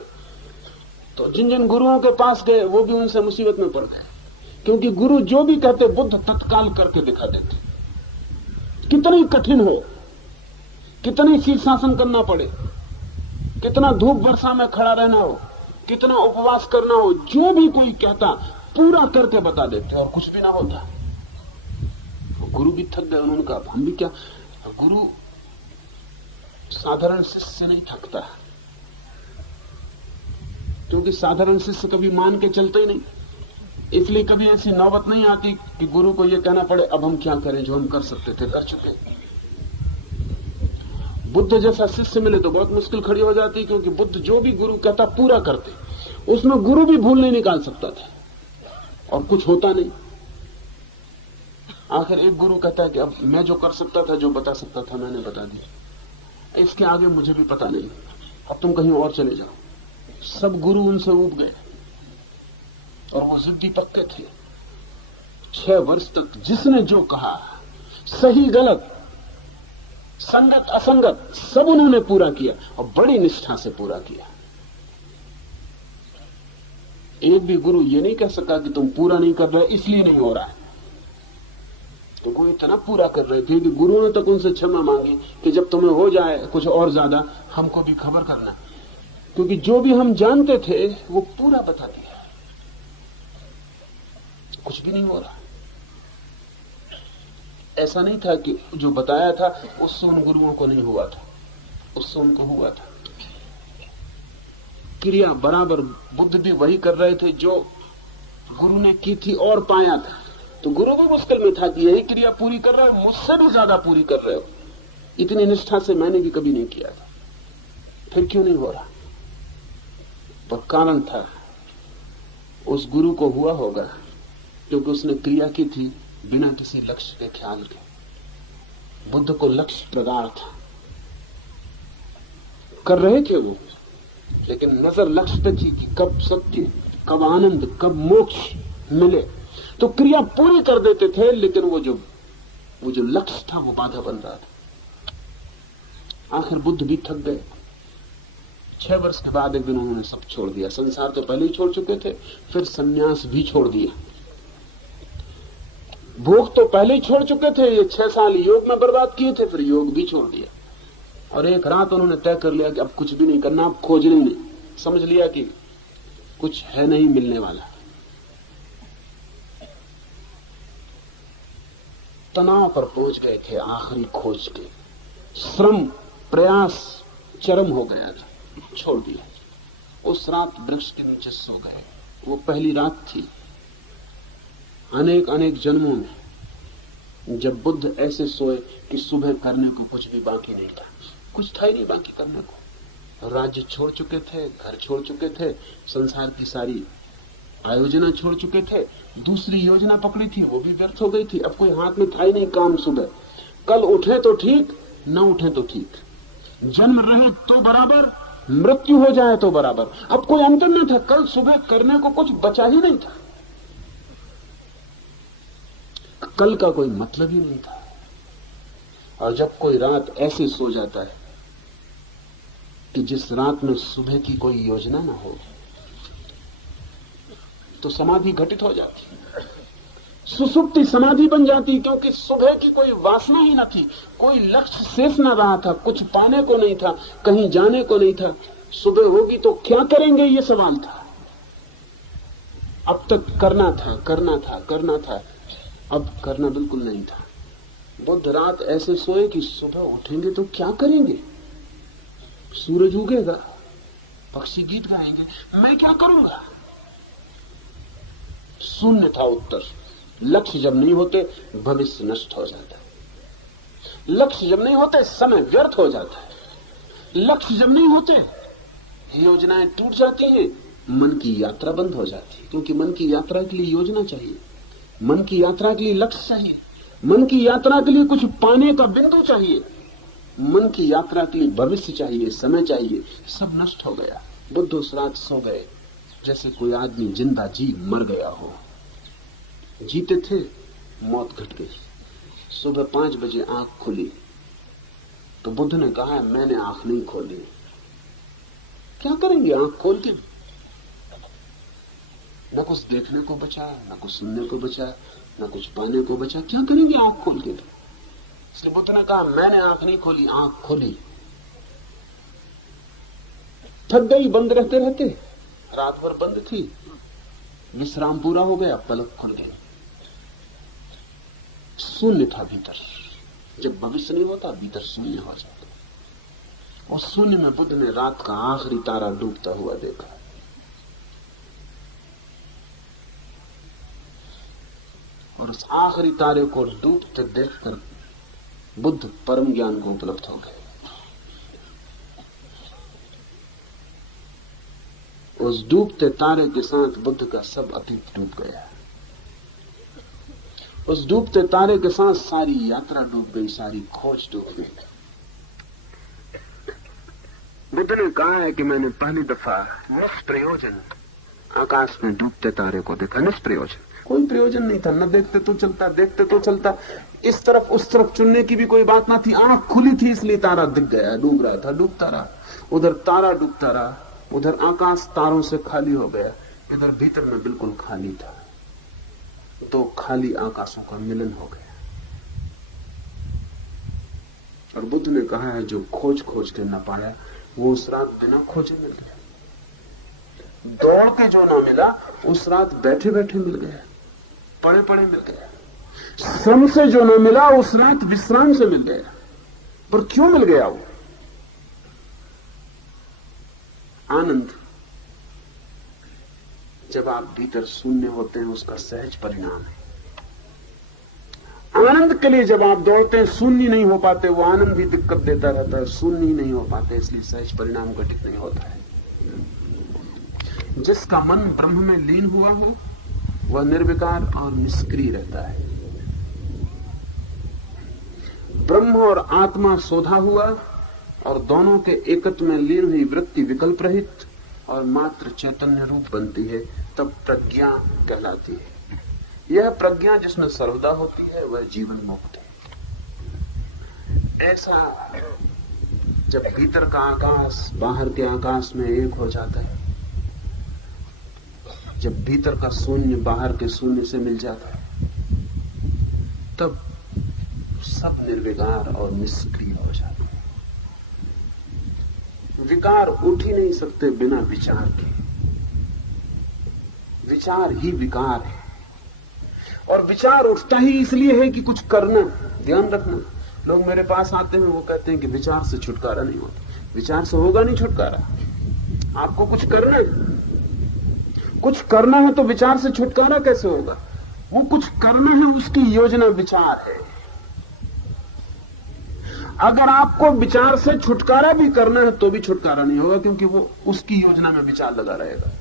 तो जिन जिन गुरुओं के पास गए वो भी उनसे मुसीबत में पड़ गए, क्योंकि गुरु जो भी कहते बुद्ध तत्काल करके दिखा देते। कितनी कठिन हो, कितनी शीर्षासन करना पड़े, कितना धूप वर्षा में खड़ा रहना हो, कितना उपवास करना हो, जो भी कोई कहता पूरा करके बता देते और कुछ भी ना होता। गुरु भी थक गए, उन्होंने कहा हम भी क्या। गुरु साधारण शिष्य से नहीं थकता, क्योंकि साधारण शिष्य कभी मान के चलते ही नहीं, इसलिए कभी ऐसी नौबत नहीं आती कि गुरु को यह कहना पड़े अब हम क्या करें, जो हम कर सकते थे कर चुके। बुद्ध जैसा शिष्य मिले तो बहुत मुश्किल खड़ी हो जाती, क्योंकि बुद्ध जो भी गुरु कहता पूरा करते, उसमें गुरु भी भूल नहीं निकाल सकता था और कुछ होता नहीं। आखिर एक गुरु कहता है कि अब मैं जो कर सकता था, जो बता सकता था, मैंने बता दिया, इसके आगे मुझे भी पता नहीं, अब तुम कहीं और चले जाओ। सब गुरु उनसे ऊब गए और वो जिद्दी पक्के थे। 6 वर्ष तक जिसने जो कहा, सही गलत, संगत असंगत, सब उन्होंने पूरा किया और बड़ी निष्ठा से पूरा किया। एक भी गुरु ये नहीं कह सका कि तुम पूरा नहीं कर रहे इसलिए नहीं हो रहा है। तो वो इतना पूरा कर रहे थे कि गुरु ने तक उनसे क्षमा मांगी कि जब तुम्हें हो जाए कुछ और ज्यादा हमको भी खबर करना, क्योंकि जो भी हम जानते थे वो पूरा बता दिया, कुछ भी नहीं हो रहा। ऐसा नहीं था कि जो बताया था उससे उन गुरुओं को नहीं हुआ था, उससे उनको हुआ था। क्रिया बराबर बुद्ध भी वही कर रहे थे जो गुरु ने की थी और पाया था। तो गुरु भी मुश्किल में था कि यही क्रिया पूरी कर रहे हो, मुझसे भी ज्यादा पूरी कर रहे हो, इतनी निष्ठा से मैंने भी कभी नहीं किया था, फिर क्यों नहीं हो रहा। पर कारण था, उस गुरु को हुआ होगा क्योंकि उसने क्रिया की थी बिना किसी लक्ष्य के ख्याल के। बुद्ध को लक्ष्य प्रगाढ़ था, कर रहे थे वो, लेकिन नजर लक्ष्य पे थी कि कब सत्य, कब आनंद, कब मोक्ष मिले। तो क्रिया पूरी कर देते थे, लेकिन वो जो लक्ष्य था वो बाधा बन रहा था। आखिर बुद्ध भी थक गए। 6 वर्ष के बाद एक दिन उन्होंने सब छोड़ दिया। संसार तो पहले ही छोड़ चुके थे, फिर सन्यास भी छोड़ दिया। भोग तो पहले ही छोड़ चुके थे, ये 6 साल योग में बर्बाद किए थे, फिर योग भी छोड़ दिया। और एक रात उन्होंने तय कर लिया कि अब कुछ भी नहीं करना, अब खोजना ही नहीं। समझ लिया कि कुछ है नहीं मिलने वाला। तनाव पर पहुंच गए थे आखिरी खोज के। श्रम प्रयास चरम हो गया था, छोड़ दिया। उस रात वृक्ष के नीचे सो गए। वो पहली रात थी अनेक अनेक जन्मों में जब बुद्ध ऐसे सोए कि सुबह करने को कुछ भी बाकी नहीं था। कुछ था ही नहीं बाकी करने को। राज्य छोड़ चुके थे, घर छोड़ चुके थे, संसार की सारी आयोजना छोड़ चुके थे। दूसरी योजना पकड़ी थी, वो भी व्यर्थ हो गई थी। अब कोई हाथ में था ही नहीं काम। सुबह कल उठे तो ठीक, न उठे तो ठीक। जन्म रहे तो बराबर, मृत्यु हो जाए तो बराबर। अब कोई अंतर नहीं था। कल सुबह करने को कुछ बचा ही नहीं था। कल का कोई मतलब ही नहीं था। और जब कोई रात ऐसे सो जाता है कि जिस रात में सुबह की कोई योजना ना हो, तो समाधि घटित हो जाती, सुसुप्ति समाधि बन जाती। क्योंकि सुबह की कोई वासना ही न थी, कोई लक्ष्य शेष न रहा था, कुछ पाने को नहीं था, कहीं जाने को नहीं था। सुबह होगी तो क्या करेंगे, ये सवाल था। अब तक करना था, करना था, करना था, अब करना बिल्कुल नहीं था। बुद्ध रात ऐसे सोए कि सुबह उठेंगे तो क्या करेंगे। सूरज उगेगा, पक्षी गीत गाएंगे, मैं क्या करूंगा। शून्य था उत्तर। लक्ष्य जब नहीं होते भविष्य नष्ट हो जाता है। लक्ष्य जब नहीं होते समय व्यर्थ हो जाता है। लक्ष्य जब नहीं होते योजनाएं टूट जाती हैं, मन की यात्रा बंद हो जाती है। क्योंकि मन की यात्रा के लिए योजना चाहिए, मन की यात्रा के लिए लक्ष्य चाहिए, मन की यात्रा के लिए कुछ पाने का बिंदु चाहिए, मन की यात्रा के लिए भविष्य चाहिए, समय चाहिए। सब नष्ट हो गया। बुद्ध उस रात सो गए जैसे कोई आदमी जिंदा जी मर गया हो। जीते थे, मौत घट गई। सुबह 5 बजे आंख खुली तो बुद्ध ने कहा, मैंने आंख नहीं खोली। क्या करेंगे आंख खोल के? न कुछ देखने को बचा, न कुछ सुनने को बचा, न कुछ पाने को बचा। क्या करेंगे आंख खोल के? इसलिए बुद्ध ने कहा, मैंने आंख नहीं खोली, आंख खोली। थक गई बंद रहते रहते, रात भर बंद थी, विश्राम पूरा हो गया, पलक खुल गई। शून्य था भीतर। जब भविष्य नहीं होता, भीतर शून्य हो जाता। उस शून्य में बुद्ध ने रात का आखिरी तारा डूबता हुआ देखा। और उस आखिरी तारे को डूबते देखकर बुद्ध परम ज्ञान को उपलब्ध हो गए। उस डूबते तारे के साथ बुद्ध का सब अतीत डूब गया। उस डूबते तारे के साथ सारी यात्रा डूब गई, सारी खोज डूब गई। बुद्ध ने कहा है कि मैंने पहली दफा निष्प्रयोजन आकाश में डूबते तारे को देखा। निष्प्रयोजन, कोई प्रयोजन नहीं था। न देखते तो चलता, देखते तो चलता। इस तरफ उस तरफ चुनने की भी कोई बात ना थी। आंख खुली थी इसलिए तारा दिख गया। डूब रहा था, डूबता रहा। उधर तारा डूबता रहा, उधर आकाश तारों से खाली हो गया, इधर भीतर में बिल्कुल खाली था। दो खाली आकाशों का मिलन हो गया। और बुद्ध ने कहा है, जो खोज खोज के न पाया वो उस रात बिना खोजे मिल गया। दौड़ के जो ना मिला उस रात बैठे बैठे मिल गया, पड़े पड़े मिल गया। श्रम से जो ना मिला उस रात विश्राम से मिल गया। पर क्यों मिल गया वो? आनंद जब आप भीतर शून्य होते हैं उसका सहज परिणाम है। आनंद के लिए जब आप दौड़ते हैं, शून्य नहीं हो पाते, वो आनंद भी दिक्कत देता रहता है। शून्य ही नहीं हो पाते, इसलिए सहज परिणाम घटित नहीं होता है। जिसका मन ब्रह्म में लीन हुआ हो वह निर्विकार और निष्क्रिय रहता है। ब्रह्म और आत्मा सोधा हुआ और दोनों के एकत्व में लीन हुई वृत्ति विकल्प रहित और मात्र चैतन्य रूप बनती है, तब प्रज्ञा कहलाती है। यह प्रज्ञा जिसमें सर्वदा होती है वह जीवन मुक्त है। ऐसा जब भीतर का आकाश बाहर के आकाश में एक हो जाता है, जब भीतर का शून्य बाहर के शून्य से मिल जाता है, तब सब निर्विकार और निष्क्रिय हो जाते हैं। विकार उठ ही नहीं सकते बिना विचार के। विचार ही विकार है, और विचार उठता ही इसलिए है कि कुछ करना। ध्यान रखना, लोग मेरे पास आते हैं, वो कहते हैं कि विचार से छुटकारा नहीं होता। विचार से होगा नहीं छुटकारा, आपको कुछ करना है। कुछ करना है तो विचार से छुटकारा कैसे होगा? वो कुछ करना है, उसकी योजना विचार है। अगर आपको विचार से छुटकारा भी करना है तो भी छुटकारा नहीं होगा, क्योंकि वो उसकी योजना में विचार लगा रहेगा।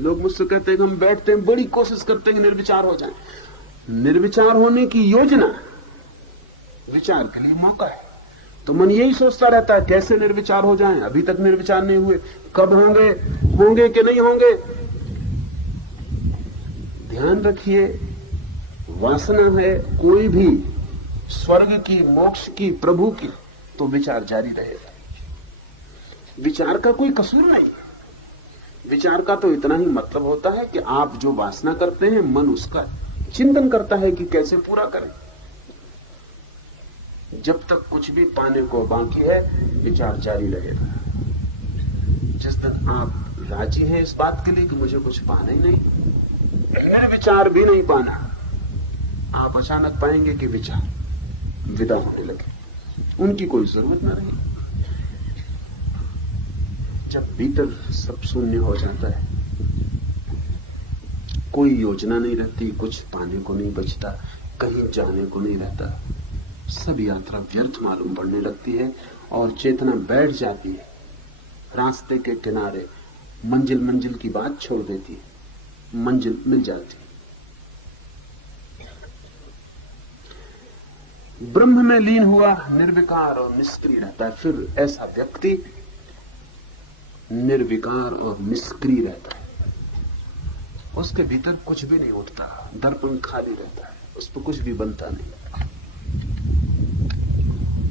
लोग मुझसे कहते हैं कि हम बैठते हैं, बड़ी कोशिश करते हैं कि निर्विचार हो जाएं। निर्विचार होने की योजना विचार के लिए मौका है। तो मन यही सोचता रहता है कैसे निर्विचार हो जाएं। अभी तक निर्विचार नहीं हुए, कब होंगे? होंगे कि नहीं होंगे? ध्यान रखिए, वासना है कोई भी, स्वर्ग की, मोक्ष की, प्रभु की, तो विचार जारी रहेगा। विचार का कोई कसूर नहीं है। विचार का तो इतना ही मतलब होता है कि आप जो वासना करते हैं, मन उसका चिंतन करता है कि कैसे पूरा करें। जब तक कुछ भी पाने को बाकी है, विचार जारी रहेगा। जिस दिन आप राजी हैं इस बात के लिए कि मुझे कुछ पाना ही नहीं, निर्विचार भी नहीं पाना, आप अचानक पाएंगे कि विचार विदा होने लगे, उनकी कोई जरूरत न रही। जब भीतर सब शून्य हो जाता है, कोई योजना नहीं रहती, कुछ पाने को नहीं बचता, कहीं जाने को नहीं रहता, सब यात्रा व्यर्थ मालूम पड़ने लगती है और चेतना बैठ जाती है रास्ते के किनारे। मंजिल मंजिल की बात छोड़ देती है, मंजिल मिल जाती है। ब्रह्म में लीन हुआ निर्विकार और निष्क्रिय रहता है। फिर ऐसा व्यक्ति निर्विकार और निष्क्रिय रहता है, उसके भीतर कुछ भी नहीं उठता, दर्पण खाली रहता है, उस पर कुछ भी बनता नहीं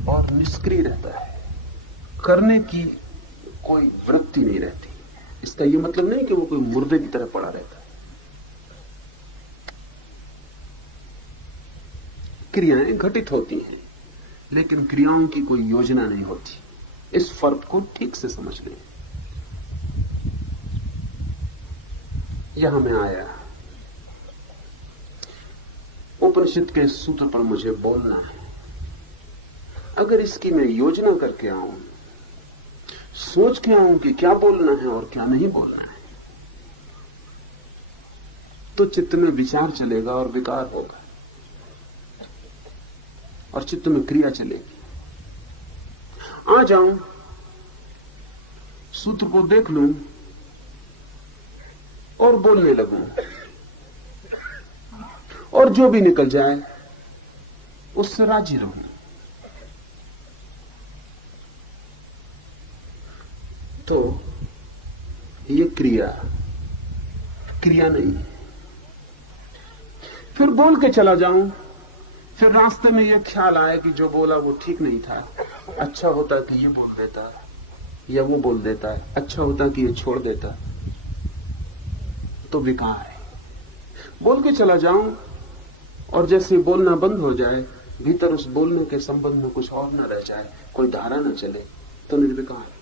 और निष्क्रिय रहता है। करने की कोई वृत्ति नहीं रहती। इसका यह मतलब नहीं कि वो कोई मुर्दे की तरह पड़ा रहता है। क्रियाएं घटित होती हैं, लेकिन क्रियाओं की कोई योजना नहीं होती। इस फर्क को ठीक से समझ लें। यहां मैं आया, उपनिषद के सूत्र पर मुझे बोलना है। अगर इसकी मैं योजना करके आऊं, सोच के आऊं कि क्या बोलना है और क्या नहीं बोलना है, तो चित्त में विचार चलेगा और विकार होगा, और चित्त में क्रिया चलेगी। आ जाऊं, सूत्र को देख लूं और बोलने लगूं, और जो भी निकल जाए उससे राजी रहूं। तो ये क्रिया नहीं है। फिर बोल के चला जाऊं, फिर रास्ते में यह ख्याल आया कि जो बोला वो ठीक नहीं था, अच्छा होता कि ये बोल देता या वो बोल देता है, अच्छा होता कि ये छोड़ देता, तो विकार है। बोल के चला जाऊं और जैसे बोलना बंद हो जाए, भीतर उस बोलने के संबंध में कुछ और न रह जाए, कोई धारा न चले, तो निर्विकार है।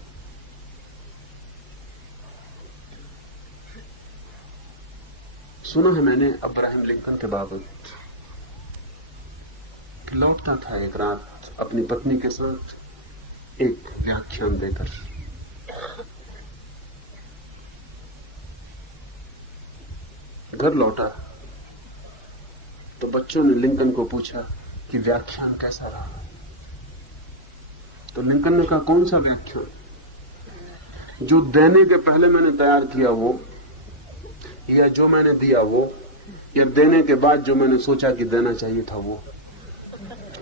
सुना है मैंने अब्राहम लिंकन के बाबत, लौटता था एक रात अपनी पत्नी के साथ एक व्याख्यान देकर। घर लौटा तो बच्चों ने लिंकन को पूछा कि व्याख्यान कैसा रहा। तो लिंकन ने कहा, कौन सा व्याख्यान? जो देने के पहले मैंने तैयार किया वो, या जो मैंने दिया वो, या देने के बाद जो मैंने सोचा कि देना चाहिए था वो।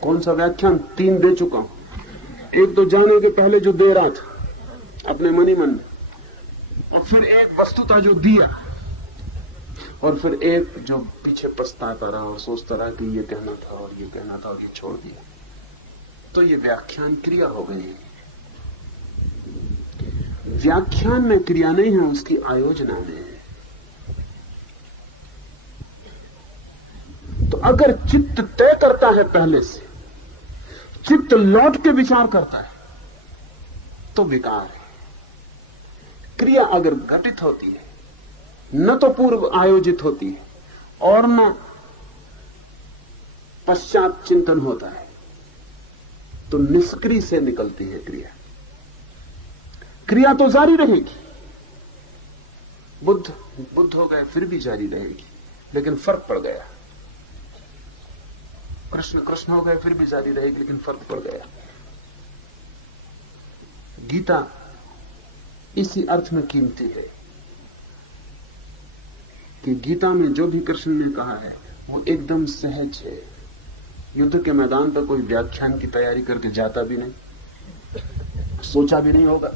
कौन सा व्याख्यान? 3 दे चुका हूं। एक तो जाने के पहले जो दे रहा था अपने मन ही मन में, और फिर एक वस्तुतः जो दिया, और फिर एक जो पीछे पछताता रहा और सोचता रहा कि ये कहना था और ये कहना था और ये छोड़ दिया। तो ये व्याख्यान क्रिया हो गई। व्याख्यान में क्रिया नहीं है, उसकी आयोजना में है। तो अगर चित्त तय करता है पहले से, चित्त लौट के विचार करता है, तो विकार है। क्रिया अगर घटित होती है, न तो पूर्व आयोजित होती है और न पश्चात चिंतन होता है, तो निष्क्रिय से निकलती है क्रिया। क्रिया तो जारी रहेगी। बुद्ध हो गए फिर भी जारी रहेगी, लेकिन फर्क पड़ गया। कृष्ण हो गए फिर भी जारी रहेगी, लेकिन फर्क पड़ गया। गीता इसी अर्थ में कीमती है कि गीता में जो भी कृष्ण ने कहा है वो एकदम सहज है। युद्ध के मैदान पर कोई व्याख्यान की तैयारी करके जाता भी नहीं, सोचा भी नहीं होगा।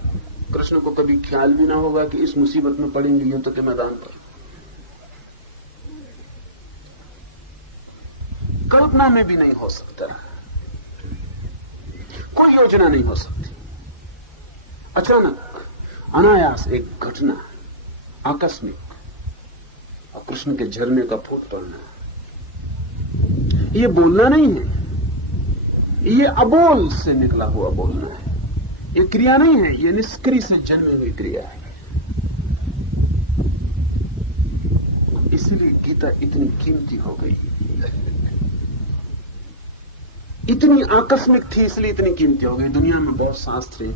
कृष्ण को कभी ख्याल भी ना होगा कि इस मुसीबत में पड़ेंगे युद्ध के मैदान पर। कल्पना में भी नहीं हो सकता, कोई योजना नहीं हो सकती। अचानक अनायास एक घटना, आकस्मिक, और कृष्ण के झरने का फूट पड़ना। ये बोलना नहीं है, ये अबोल से निकला हुआ बोलना है। ये क्रिया नहीं है, ये निष्क्रिय से जन्मी हुई क्रिया है। इसलिए गीता इतनी कीमती हो गई, इतनी आकस्मिक थी, इसलिए इतनी कीमती हो गई। दुनिया में बहुत शास्त्र हैं,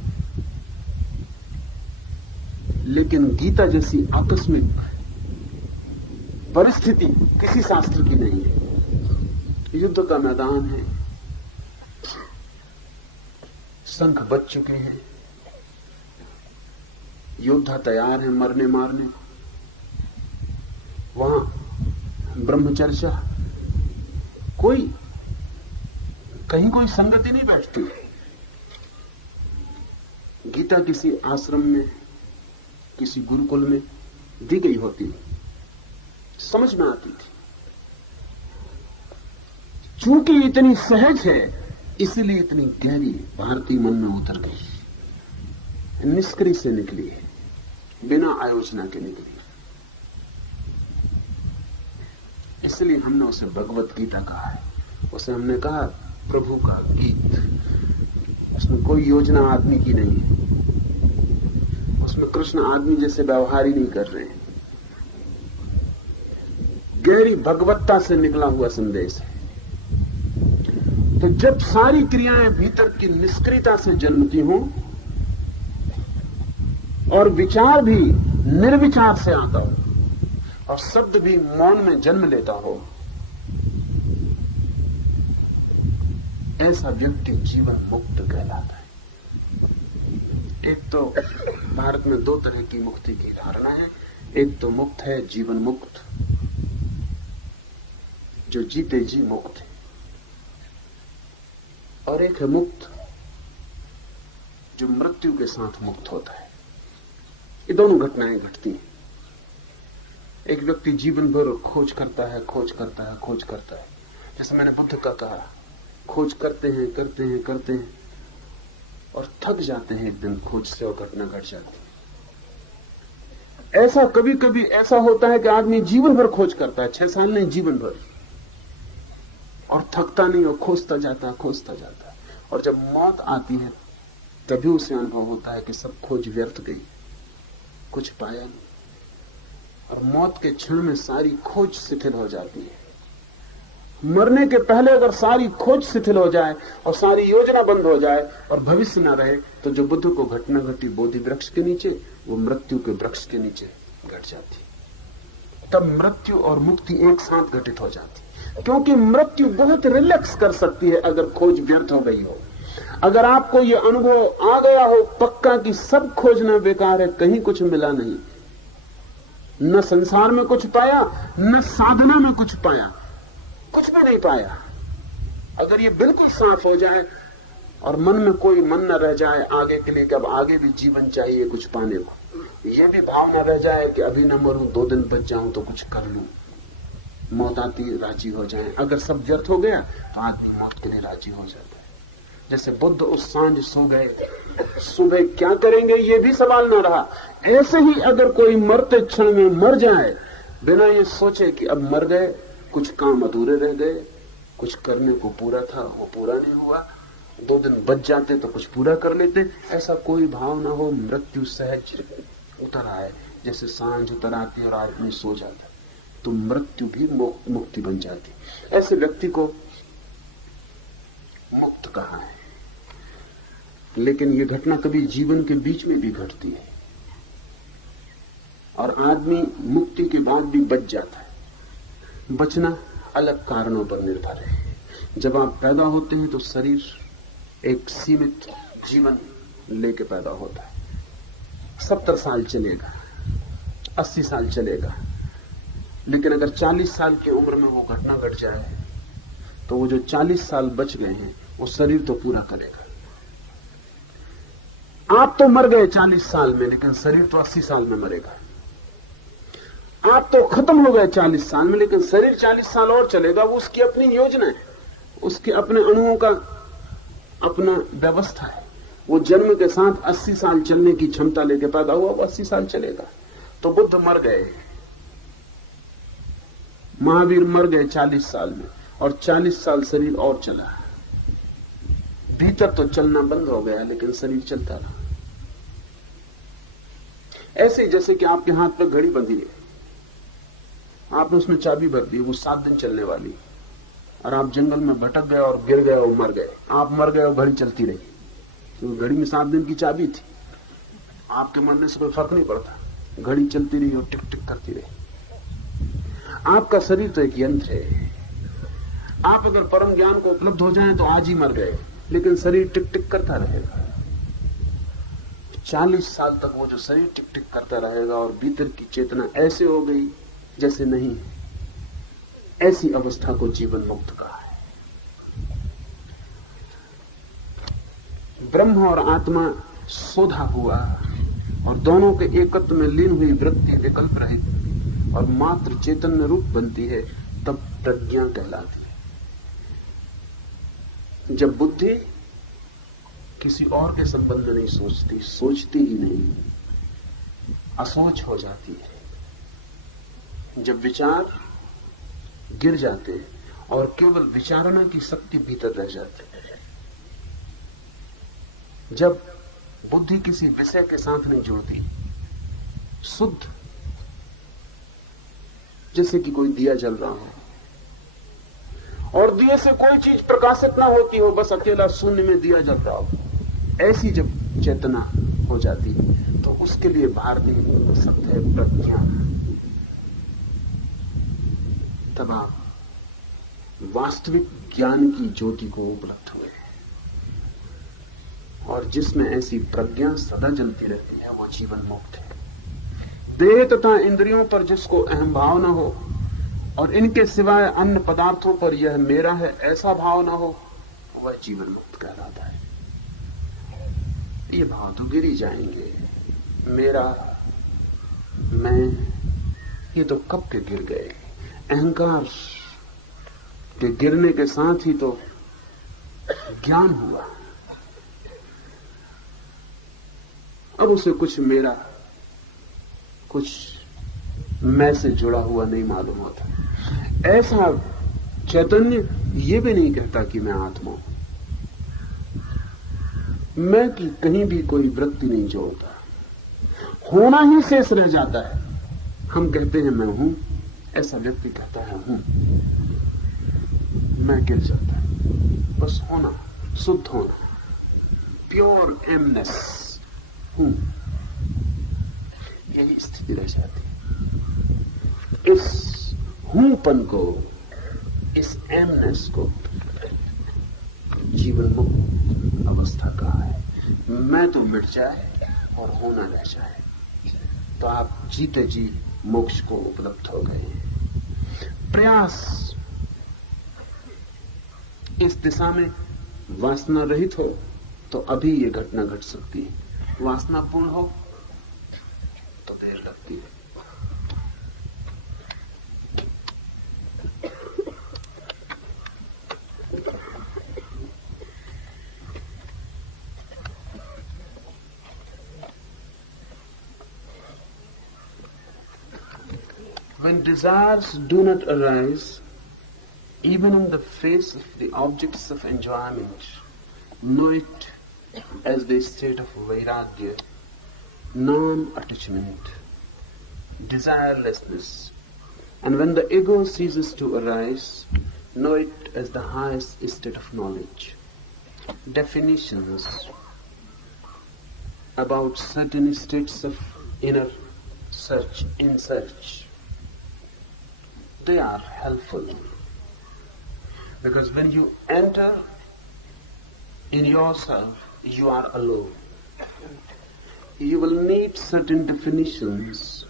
लेकिन गीता जैसी आकस्मिक परिस्थिति किसी शास्त्र की नहीं है। युद्ध का मैदान है, शंख बज चुके हैं, योद्धा तैयार है मरने मारने। वहां ब्रह्मचर्चा, कहीं कोई संगति नहीं बैठती। गीता किसी आश्रम में, किसी गुरुकुल में दी गई होती, समझ में आती थी। चूंकि इतनी सहज है, इसलिए इतनी गहरी भारतीय मन में उतर गई। निष्क्रिय से निकली है, बिना आयोजना के निकली। इसलिए हमने उसे भगवत गीता कहा है। उसे हमने कहा प्रभु का गीत। उसमें कोई योजना आदमी की नहीं है। उसमें कृष्ण आदमी जैसे व्यवहार ही नहीं कर रहे हैं। गहरी भगवत्ता से निकला हुआ संदेश है। तो जब सारी क्रियाएं भीतर की निष्क्रियता से जन्मती हों और विचार भी निर्विचार से आता हो और शब्द भी मौन में जन्म लेता हो, ऐसा व्यक्ति जीवन मुक्त कहलाता है। एक तो भारत में दो तरह की मुक्ति की धारणा है। एक तो मुक्त है जीवन मुक्त, जो जीते जी मुक्त है, और एक है मुक्त जो मृत्यु के साथ मुक्त होता है। ये दोनों घटनाएं घटती हैं। एक व्यक्ति जीवन भर खोज करता है, खोज करता है, खोज करता है। जैसे मैंने बुद्ध का कहा, खोज करते हैं, करते हैं, करते हैं और थक जाते हैं एक दिन खोज से, और घटना घट जाती है। ऐसा कभी कभी ऐसा होता है कि आदमी जीवन भर खोज करता है, 6 साल नहीं, जीवन भर, और थकता नहीं, और खोजता जाता है, खोजता जाता है। और जब मौत आती है तभी उसे अनुभव होता है कि सब खोज व्यर्थ गई, कुछ पाया नहीं। और मौत के क्षण में सारी खोज शिथिल हो जाती है। मरने के पहले अगर सारी खोज शिथिल हो जाए और सारी योजना बंद हो जाए और भविष्य न रहे, तो जो बुद्ध को घटना घटी बोधि वृक्ष के नीचे, वो मृत्यु के वृक्ष के नीचे घट जाती। तब मृत्यु और मुक्ति एक साथ घटित हो जाती, क्योंकि मृत्यु बहुत रिलैक्स कर सकती है अगर खोज व्यर्थ हो गई हो। अगर आपको यह अनुभव आ गया हो पक्का कि सब खोजना बेकार है, कहीं कुछ मिला नहीं, न संसार में कुछ पाया, न साधना में कुछ पाया, कुछ भी नहीं पाया, अगर ये बिल्कुल साफ हो जाए और मन में कोई मन न रह जाए आगे के लिए कि अब आगे भी जीवन चाहिए कुछ पाने को, यह भी भाव न रह जाए कि अभी न मरूं, 2 दिन बच जाऊं तो कुछ कर लूं, मौत आती राजी हो जाए। अगर सब व्यर्थ हो गया तो आदमी मौत के लिए राजी हो जाता है। जैसे बुद्ध उस सांझ सो गए, सुबह क्या करेंगे ये भी सवाल न रहा। ऐसे ही अगर कोई मरते क्षण में मर जाए बिना ये सोचे कि अब मर गए, कुछ काम अधूरे रह गए, कुछ करने को पूरा था वो पूरा नहीं हुआ, 2 दिन बच जाते तो कुछ पूरा कर लेते, ऐसा कोई भाव ना हो, मृत्यु सहज उतर आए जैसे सांझ उतर आती और आदमी सो जाता, तो मृत्यु भी मुक्ति बन जाती। ऐसे व्यक्ति को मुक्त कहा है। लेकिन यह घटना कभी जीवन के बीच में भी घटती है और आदमी मुक्ति के बाद भी बच जाता है। बचना अलग कारणों पर निर्भर है। जब आप पैदा होते हैं तो शरीर एक सीमित जीवन लेके पैदा होता है। 70 साल चलेगा, 80 साल चलेगा, लेकिन अगर 40 साल की उम्र में वो घटना घट जाए तो वो जो 40 साल बच गए हैं वो शरीर तो पूरा करेगा। आप तो मर गए 40 साल में, लेकिन शरीर तो 80 साल में मरेगा। आप तो खत्म हो गए 40 साल में, लेकिन शरीर 40 साल और चलेगा। वो उसकी अपनी योजना है, उसके अपने अणुओं का अपना व्यवस्था है। वो जन्म के साथ 80 साल चलने की क्षमता लेके पैदा हुआ, वो 80 साल चलेगा। तो बुद्ध मर गए, महावीर मर गए 40 साल में, और 40 साल शरीर और चला। भीतर तो चलना बंद हो गया, लेकिन शरीर चलता रहा। ऐसे जैसे कि आपके हाथ पर घड़ी बंधी है, आपने उसमें चाबी भर दी, वो 7 दिन चलने वाली, और आप जंगल में भटक गए और गिर गए और मर गए। आप मर गए और घड़ी चलती रही, तो घड़ी में 7 दिन की चाबी थी। आपके मरने से कोई फर्क नहीं पड़ता, घड़ी चलती रही और टिक टिक करती रही। आपका शरीर तो एक यंत्र है। आप अगर परम ज्ञान को उपलब्ध हो जाएं तो आज ही मर गए, लेकिन शरीर टिक टिक करता रहेगा। 40 साल तक वो जो शरीर टिक टिक करता रहेगा, और भीतर की चेतना ऐसे हो गई जैसे नहीं। ऐसी अवस्था को जीवन मुक्त कहा है। ब्रह्म और आत्मा सोधा हुआ और दोनों के एकत्व में लीन हुई वृत्ति विकल्प रहित और मात्र चैतन्य रूप बनती है, तब प्रज्ञा कहलाती है। जब बुद्धि किसी और के संबंध में नहीं सोचती, सोचती ही नहीं, असोच हो जाती है। जब विचार गिर जाते और केवल विचारना की शक्ति भीतर रह जाती है, जब बुद्धि किसी विषय के साथ नहीं जुड़ती, शुद्ध, जैसे कि कोई दिया जल रहा हो और दिए से कोई चीज प्रकाशित ना होती हो, बस अकेला शून्य में दिया जल रहा हो, ऐसी जब चेतना हो जाती तो उसके लिए भारतीय शब्द है प्रज्ञा। तब आप वास्तविक ज्ञान की ज्योति को उपलब्ध हुए, और जिसमें ऐसी प्रज्ञा सदा जलती रहती है वो जीवन मुक्त है। देह तथा इंद्रियों पर जिसको अहम भाव न हो और इनके सिवाय अन्य पदार्थों पर यह मेरा है ऐसा भाव न हो, वह जीवन मुक्त कहलाता है। ये भाव तो गिर ही जाएंगे, मेरा, मैं, ये तो कब के गिर गए। अहंकार के गिरने के साथ ही तो ज्ञान हुआ। अब उसे कुछ मेरा, कुछ मैं से जुड़ा हुआ नहीं मालूम होता। ऐसा चैतन्य ये भी नहीं कहता कि मैं आत्मा हूं। मैं की कहीं भी कोई वृत्ति नहीं जोड़ता, होना ही शेष रह जाता है। हम कहते हैं मैं हूं, ऐसा व्यक्ति कहता है हूं, मैं गिर जाता है। बस होना, शुद्ध होना, प्योर एमनेस, हूं, यही स्थिति रह जाती है। इस हूंपन को, इस एमनेस को जीवन मुक्त अवस्था कहा है। मैं तो मिट जाए और होना रह जाए, तो आप जीते जी मोक्ष को उपलब्ध हो गए। प्रयास इस दिशा में वासना रहित हो तो अभी ये घटना घट सकती है, वासना पूर्ण हो तो देर लगती है। when desires do not arise, even in the face of the objects of enjoyment, know it as the state of vairagya, non-attachment, desirelessness. And when the ego ceases to arise, know it as the highest state of knowledge. Definitions about certain states of inner search, in search, they are helpful. Because when you enter in yourself, you are alone. You will need certain definitions,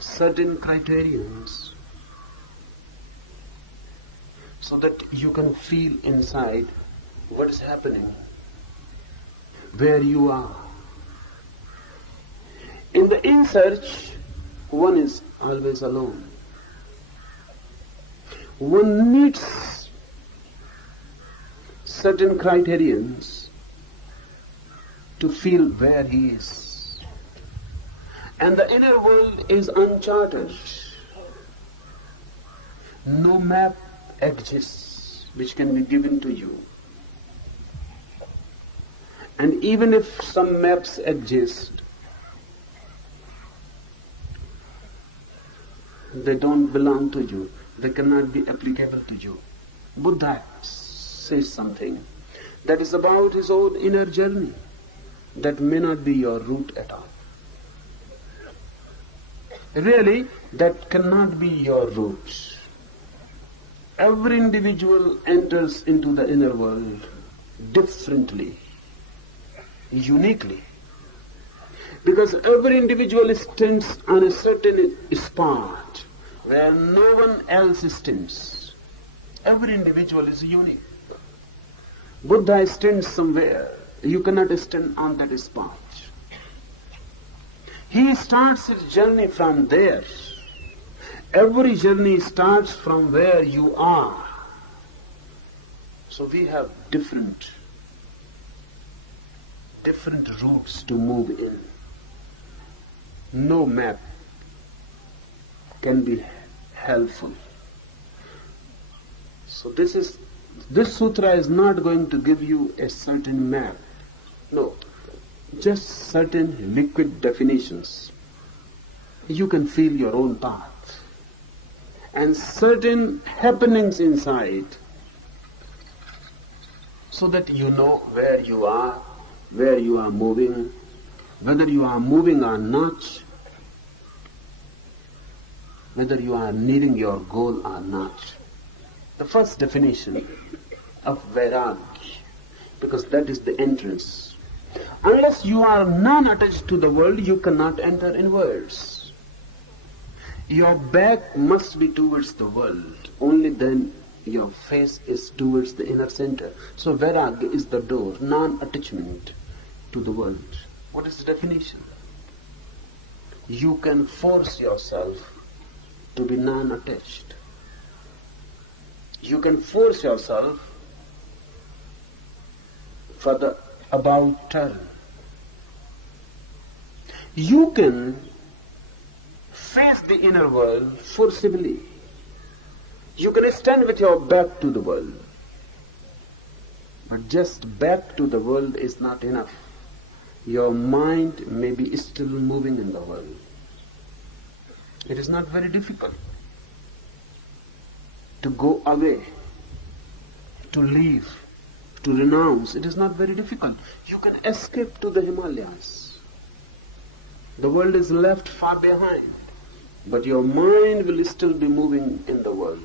certain criterions, so that you can feel inside what is happening, where you are. In the in-search, one is always alone. One needs certain criterions to feel where he is. And the inner world is uncharted. No map exists which can be given to you. And even if some maps exist, they don't belong to you. They cannot be applicable to you. Buddha says something that is about his own inner journey that may not be your route at all. Really, that cannot be your route. Every individual enters into the inner world differently, uniquely. Because every individual stands on a certain spot where no one else stands. Every individual is unique. Buddha stands somewhere. You cannot stand on that spot. He starts his journey from there. Every journey starts from where you are. So we have different routes to move in. No map can be helpful. So this sutra is not going to give you a certain map. No, just certain liquid definitions. You can feel your own path. And certain happenings inside, so that you know where you are moving, whether you are moving or not, whether you are nearing your goal or not. The first definition of vairagya, because that is the entrance. Unless you are non-attached to the world, you cannot enter inwards. Your back must be towards the world. Only then your face is towards the inner center. So vairagya is the door, non-attachment to the world. What is the definition? You can force yourself to be non-attached. You can force yourself for the about turn. You can face the inner world forcibly. You can stand with your back to the world. But just back to the world is not enough. Your mind may be still moving in the world. It is not very difficult to go away, to leave, to renounce. It is not very difficult. You can escape to the Himalayas. The world is left far behind, but your mind will still be moving in the world.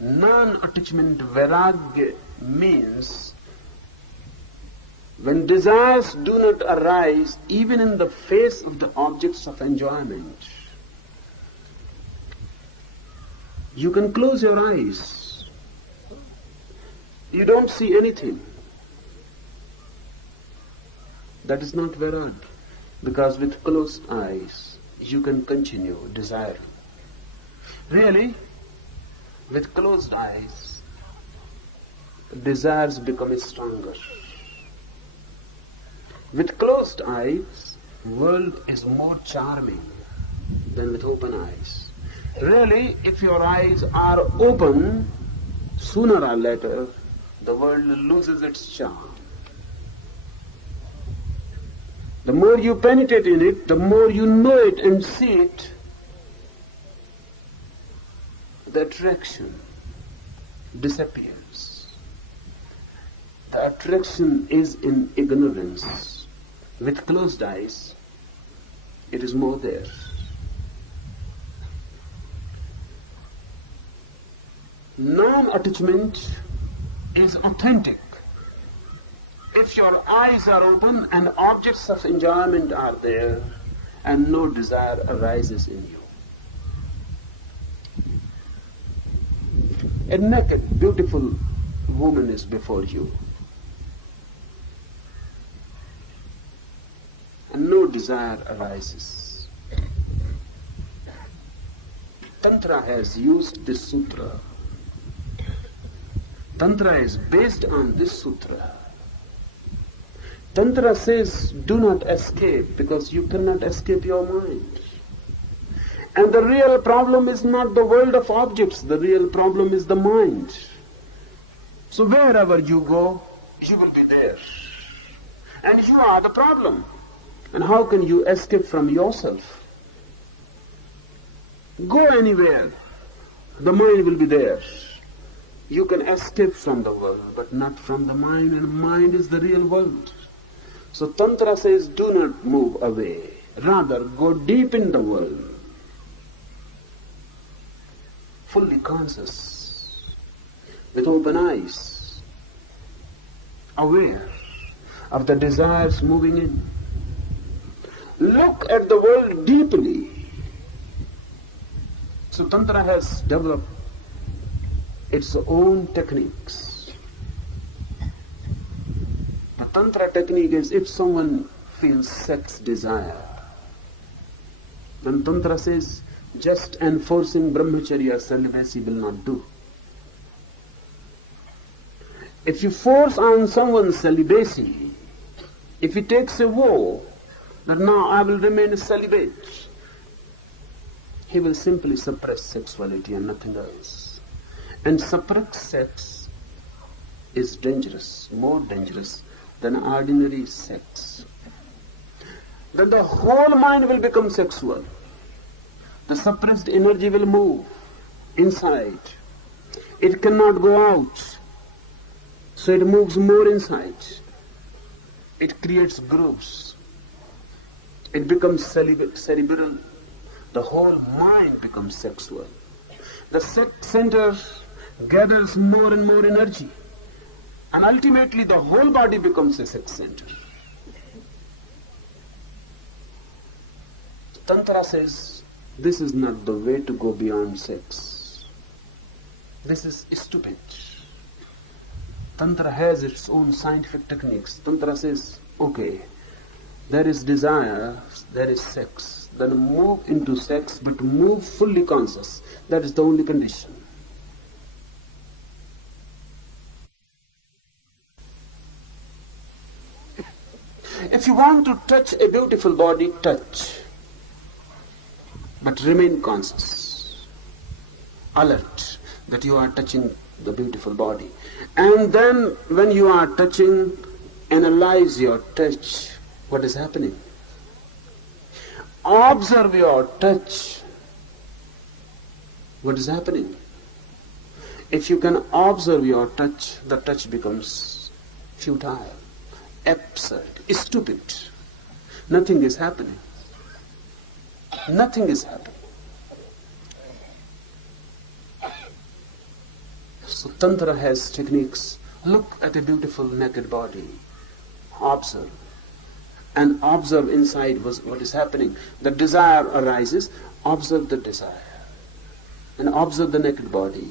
Non-attachment vairagya means when desires do not arise even in the face of the objects of enjoyment, you can close your eyes. You don't see anything. That is not vairagya, because with closed eyes you can continue desiring. Really, with closed eyes, desires become stronger. With closed eyes, world is more charming than with open eyes. Really, if your eyes are open, sooner or later, the world loses its charm. The more you penetrate in it, the more you know it and see it, the attraction disappears. The attraction is in ignorance. With closed eyes, it is more there. Non-attachment is authentic. If your eyes are open and objects of enjoyment are there and no desire arises in you. A naked, beautiful woman is before you and no desire arises. Tantra has used this sutra. Tantra is based on this sutra. Tantra says, do not escape, because you cannot escape your mind. And the real problem is not the world of objects, the real problem is the mind. So wherever you go, you will be there. And you are the problem. And how can you escape from yourself? Go anywhere, the mind will be there. You can escape from the world, but not from the mind, and mind is the real world. So Tantra says, do not move away. Rather, go deep in the world. Fully conscious, with open eyes, aware of the desires moving in. Look at the world deeply. So Tantra has developed its own techniques. The Tantra technique is if someone feels sex desire, then Tantra says just enforcing brahmacharya celibacy will not do. If you force on someone celibacy, if he takes a vow that now I will remain celibate, he will simply suppress sexuality and nothing else. And suppressed sex is dangerous, more dangerous than ordinary sex. Then the whole mind will become sexual. The suppressed energy will move inside. It cannot go out. So it moves more inside. It creates grooves. It becomes cerebral. The whole mind becomes sexual. The sex center gathers more and more energy. And ultimately the whole body becomes a sex center. Tantra says, this is not the way to go beyond sex. This is stupid. Tantra has its own scientific techniques. Tantra says, okay, there is desire, there is sex. Then move into sex, but move fully conscious. That is the only condition. If you want to touch a beautiful body, touch. But remain conscious, alert that you are touching the beautiful body. And then when you are touching, analyze your touch. What is happening? Observe your touch. What is happening? If you can observe your touch, the touch becomes futile, absurd, stupid. Nothing is happening. Nothing is happening. So Tantra has techniques. Look at a beautiful naked body. Observe. And observe inside what is happening. The desire arises. Observe the desire. And observe the naked body.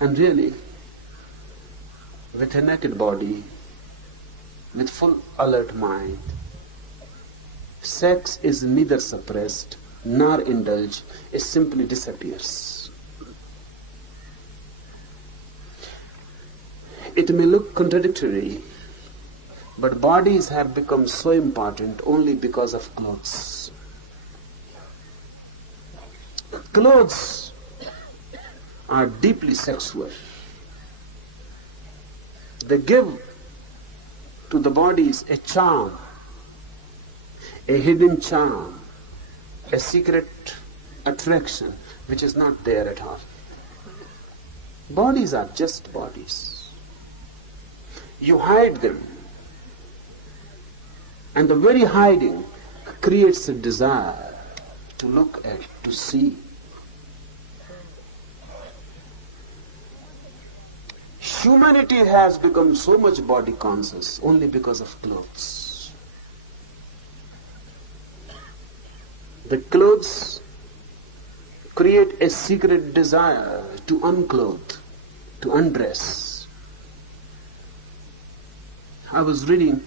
And really, with a naked body, with full alert mind, sex is neither suppressed nor indulged, it simply disappears. It may look contradictory, But bodies have become so important only because of clothes. Clothes are deeply sexual. They give to the bodies a charm, a hidden charm, a secret attraction which is not there at all. Bodies are just bodies. You hide them, and the very hiding creates a desire to look at, to see. Humanity has become so much body conscious only because of clothes. The clothes create a secret desire to unclothe, to undress. I was reading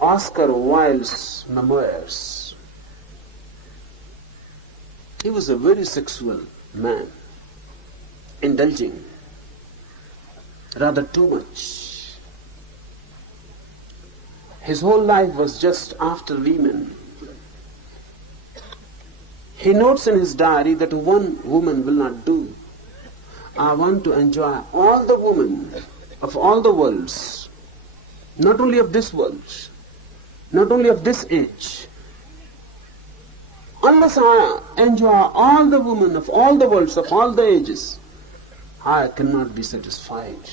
Oscar Wilde's memoirs. He was a very sexual man, indulging rather too much. His whole life was just after women. He notes in his diary that one woman will not do. I want to enjoy all the women of all the worlds, not only of this world, not only of this age. Unless I enjoy all the women of all the worlds, of all the ages, I cannot be satisfied.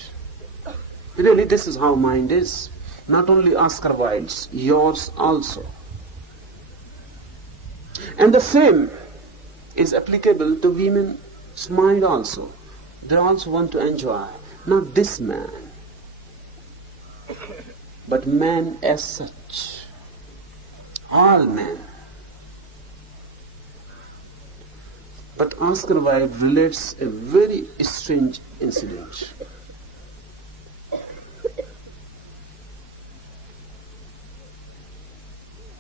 Really, this is how mind is. Not only Oscar Wilde's, yours also. And the same is applicable to women's mind also. They also want to enjoy, not this man, but man as such. All men. But Oscar Wilde relates a very strange incident.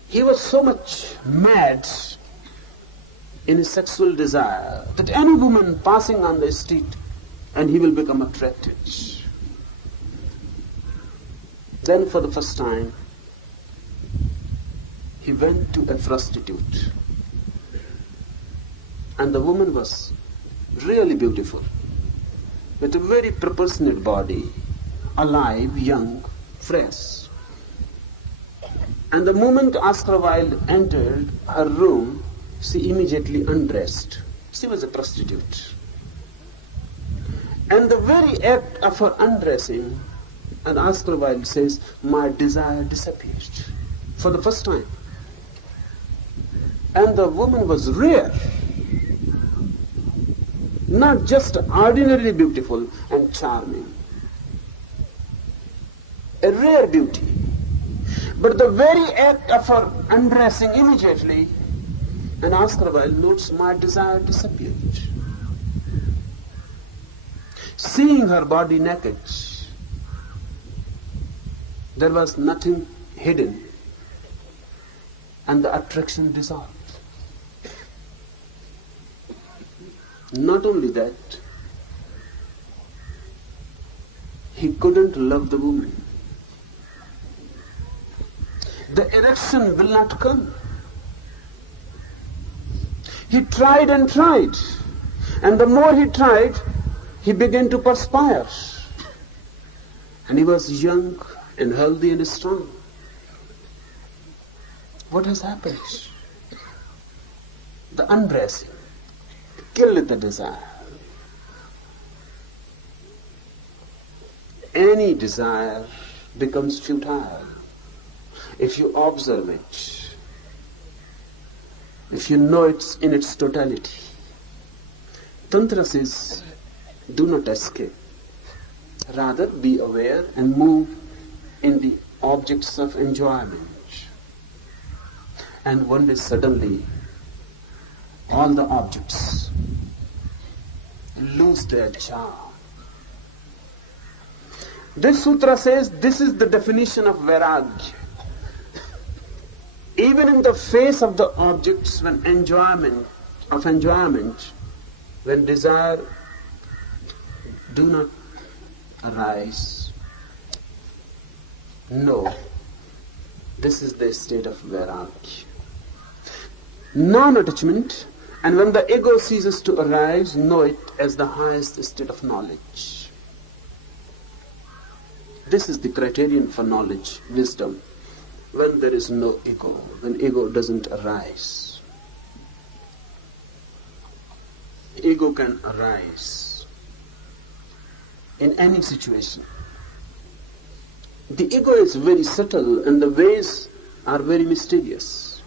He was so much mad in his sexual desire that any woman passing on the street and he will become attracted. Then for the first time, he went to a prostitute. And the woman was really beautiful, with a very proportionate body, alive, young, fresh. And the moment Oscar Wilde entered her room, she immediately undressed. She was a prostitute. And the very act of her undressing, and Oscar Wilde says, my desire disappeared for the first time. And the woman was rare. Not just ordinarily beautiful and charming. A rare beauty. But the very act of her undressing immediately, and Oscar Wilde notes, my desire disappeared. Seeing her body naked, there was nothing hidden, and the attraction dissolved. Not only that, he couldn't love the woman. The erection will not come. He tried and tried, and the more he tried, he began to perspire. And he was young and healthy and strong. What has happened? The undressing killed the desire. Any desire becomes futile if you observe it, if you know it in its totality. Tantra says, do not escape. Rather be aware and move in the objects of enjoyment. And one day suddenly, all the objects lose their charm. This sutra says this is the definition of vairagya. Even in the face of the objects, when enjoyment, when desire do not arise, No, this is the state of Vairagya. Non-attachment, and when the ego ceases to arise, know it as the highest state of knowledge. This is the criterion for knowledge, wisdom, when there is no ego, when ego doesn't arise. Ego can arise in any situation. The ego is very subtle and the ways are very mysterious.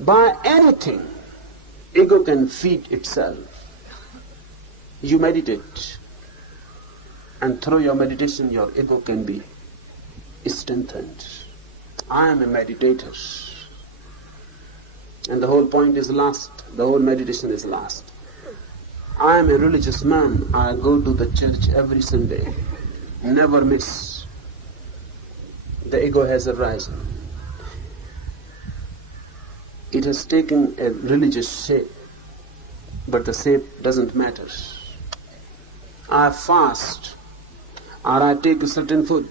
By anything, ego can feed itself. You meditate, and through your meditation your ego can be strengthened. I am a meditator. And the whole point is lost. The whole meditation is lost. I am a religious man. I go to the church every Sunday. Never miss. The ego has arisen. It has taken a religious shape, but the shape doesn't matter. I fast, or I take a certain food,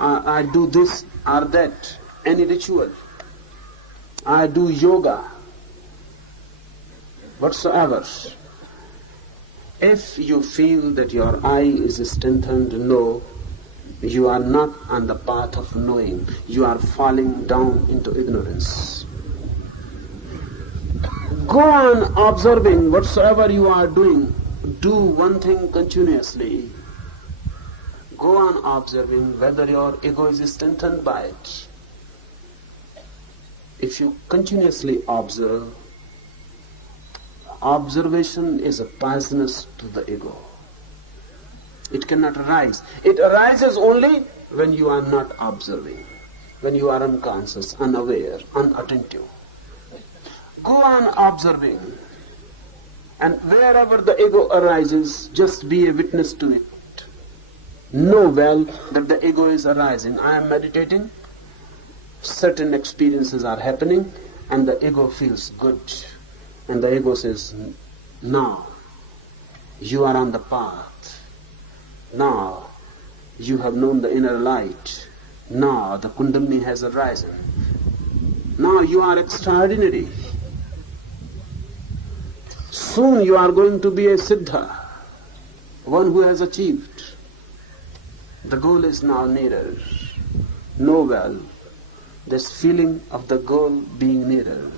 I do this or that, any ritual, I do yoga, whatsoever. If you feel that your eye is strengthened, no, you are not on the path of knowing. You are falling down into ignorance. Go on observing whatsoever you are doing. Do one thing continuously. Go on observing whether your ego is strengthened by it. If you continuously observe, observation is a poisonous to the ego. It cannot arise. It arises only when you are not observing, when you are unconscious, unaware, unattentive. Go on observing, and wherever the ego arises, just be a witness to it. Know well that the ego is arising. I am meditating, certain experiences are happening, and the ego feels good. And the ego says, now you are on the path. Now you have known the inner light. Now the Kundalini has arisen. Now you are extraordinary. Soon you are going to be a Siddha, one who has achieved. The goal is now nearer. Know well, this feeling of the goal being nearer,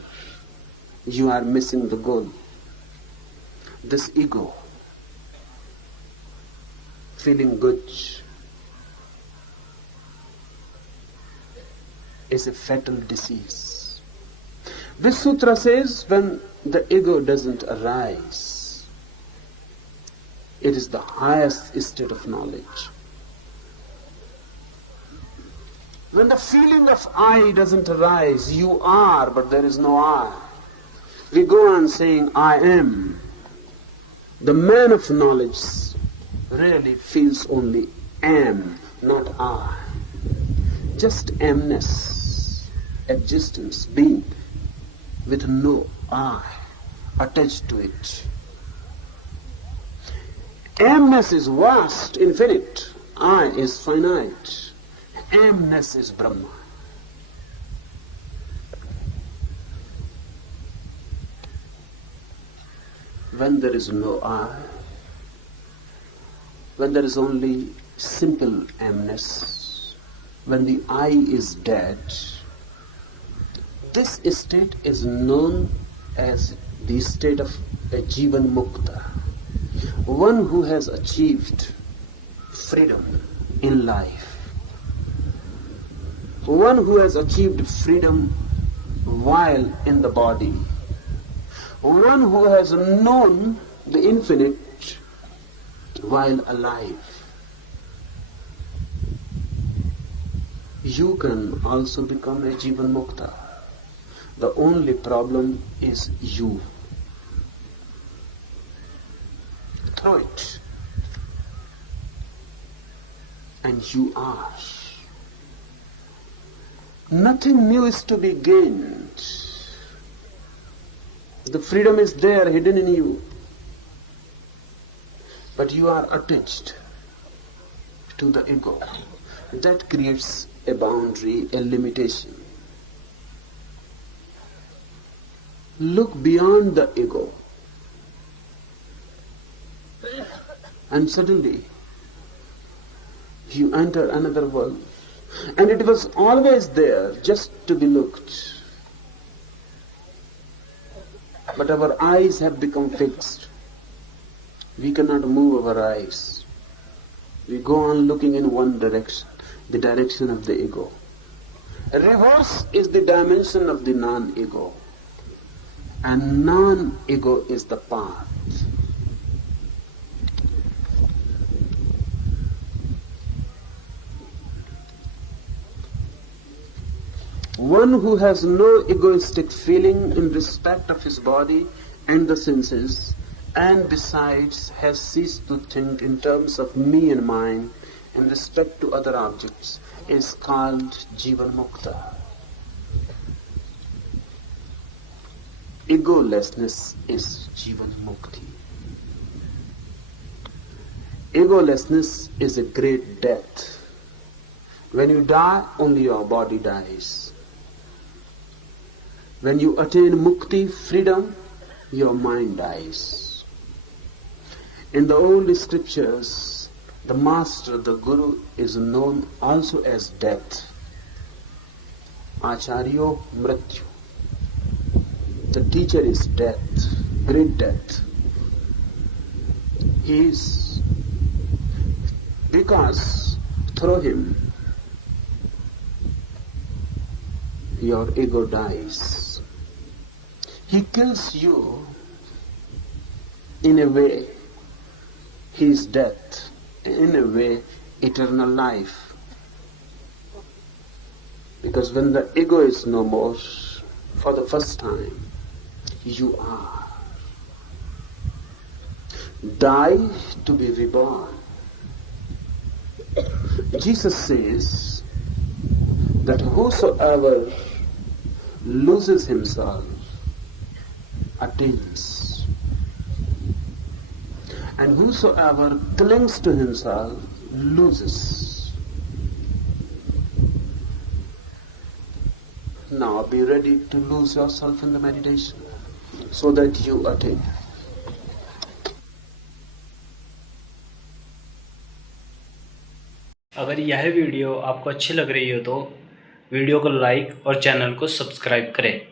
you are missing the goal. This ego, feeling good, is a fatal disease. This sutra says when the ego doesn't arise, it is the highest state of knowledge. When the feeling of I doesn't arise, you are, but there is no I. We go on saying, I am. The man of knowledge really feels only am, not I. Just amness, existence, being, with no I attached to it. Amness is vast, infinite. I is finite. Amness is Brahma. When there is no I, when there is only simple amness, when the I is dead, this state is known as the state of a Jivan Mukta, one who has achieved freedom in life, one who has achieved freedom while in the body, one who has known the infinite while alive. You can also become a Jivan Mukta. The only problem is you. Throw it. And you are. Nothing new is to be gained. The freedom is there, hidden in you. But you are attached to the ego. That creates a boundary, a limitation. Look beyond the ego, and suddenly you enter another world. And it was always there, just to be looked. But our eyes have become fixed. We cannot move our eyes. We go on looking in one direction, the direction of the ego. Reverse is the dimension of the non-ego. And non-ego is the path. One who has no egoistic feeling in respect of his body and the senses, and besides has ceased to think in terms of me and mine in respect to other objects, is called Jivan Mukta. Egolessness is Jivan Mukti. Egolessness is a great death. When you die, only your body dies. When you attain mukti, freedom, your mind dies. In the old scriptures, the master, the guru, is known also as death. Acharyo Mrityu. The teacher is death, great death. He is, because through him your ego dies. He kills you in a way, he is death, in a way, eternal life. Because when the ego is no more, for the first time, you are. Die to be reborn. Jesus says that whosoever loses himself attains, and whosoever clings to himself loses. Now be ready to lose yourself in the meditation so that you attain. अगर यह video आपको अच्छी लग रही हो तो video को like और चैनल को सब्सक्राइब करें।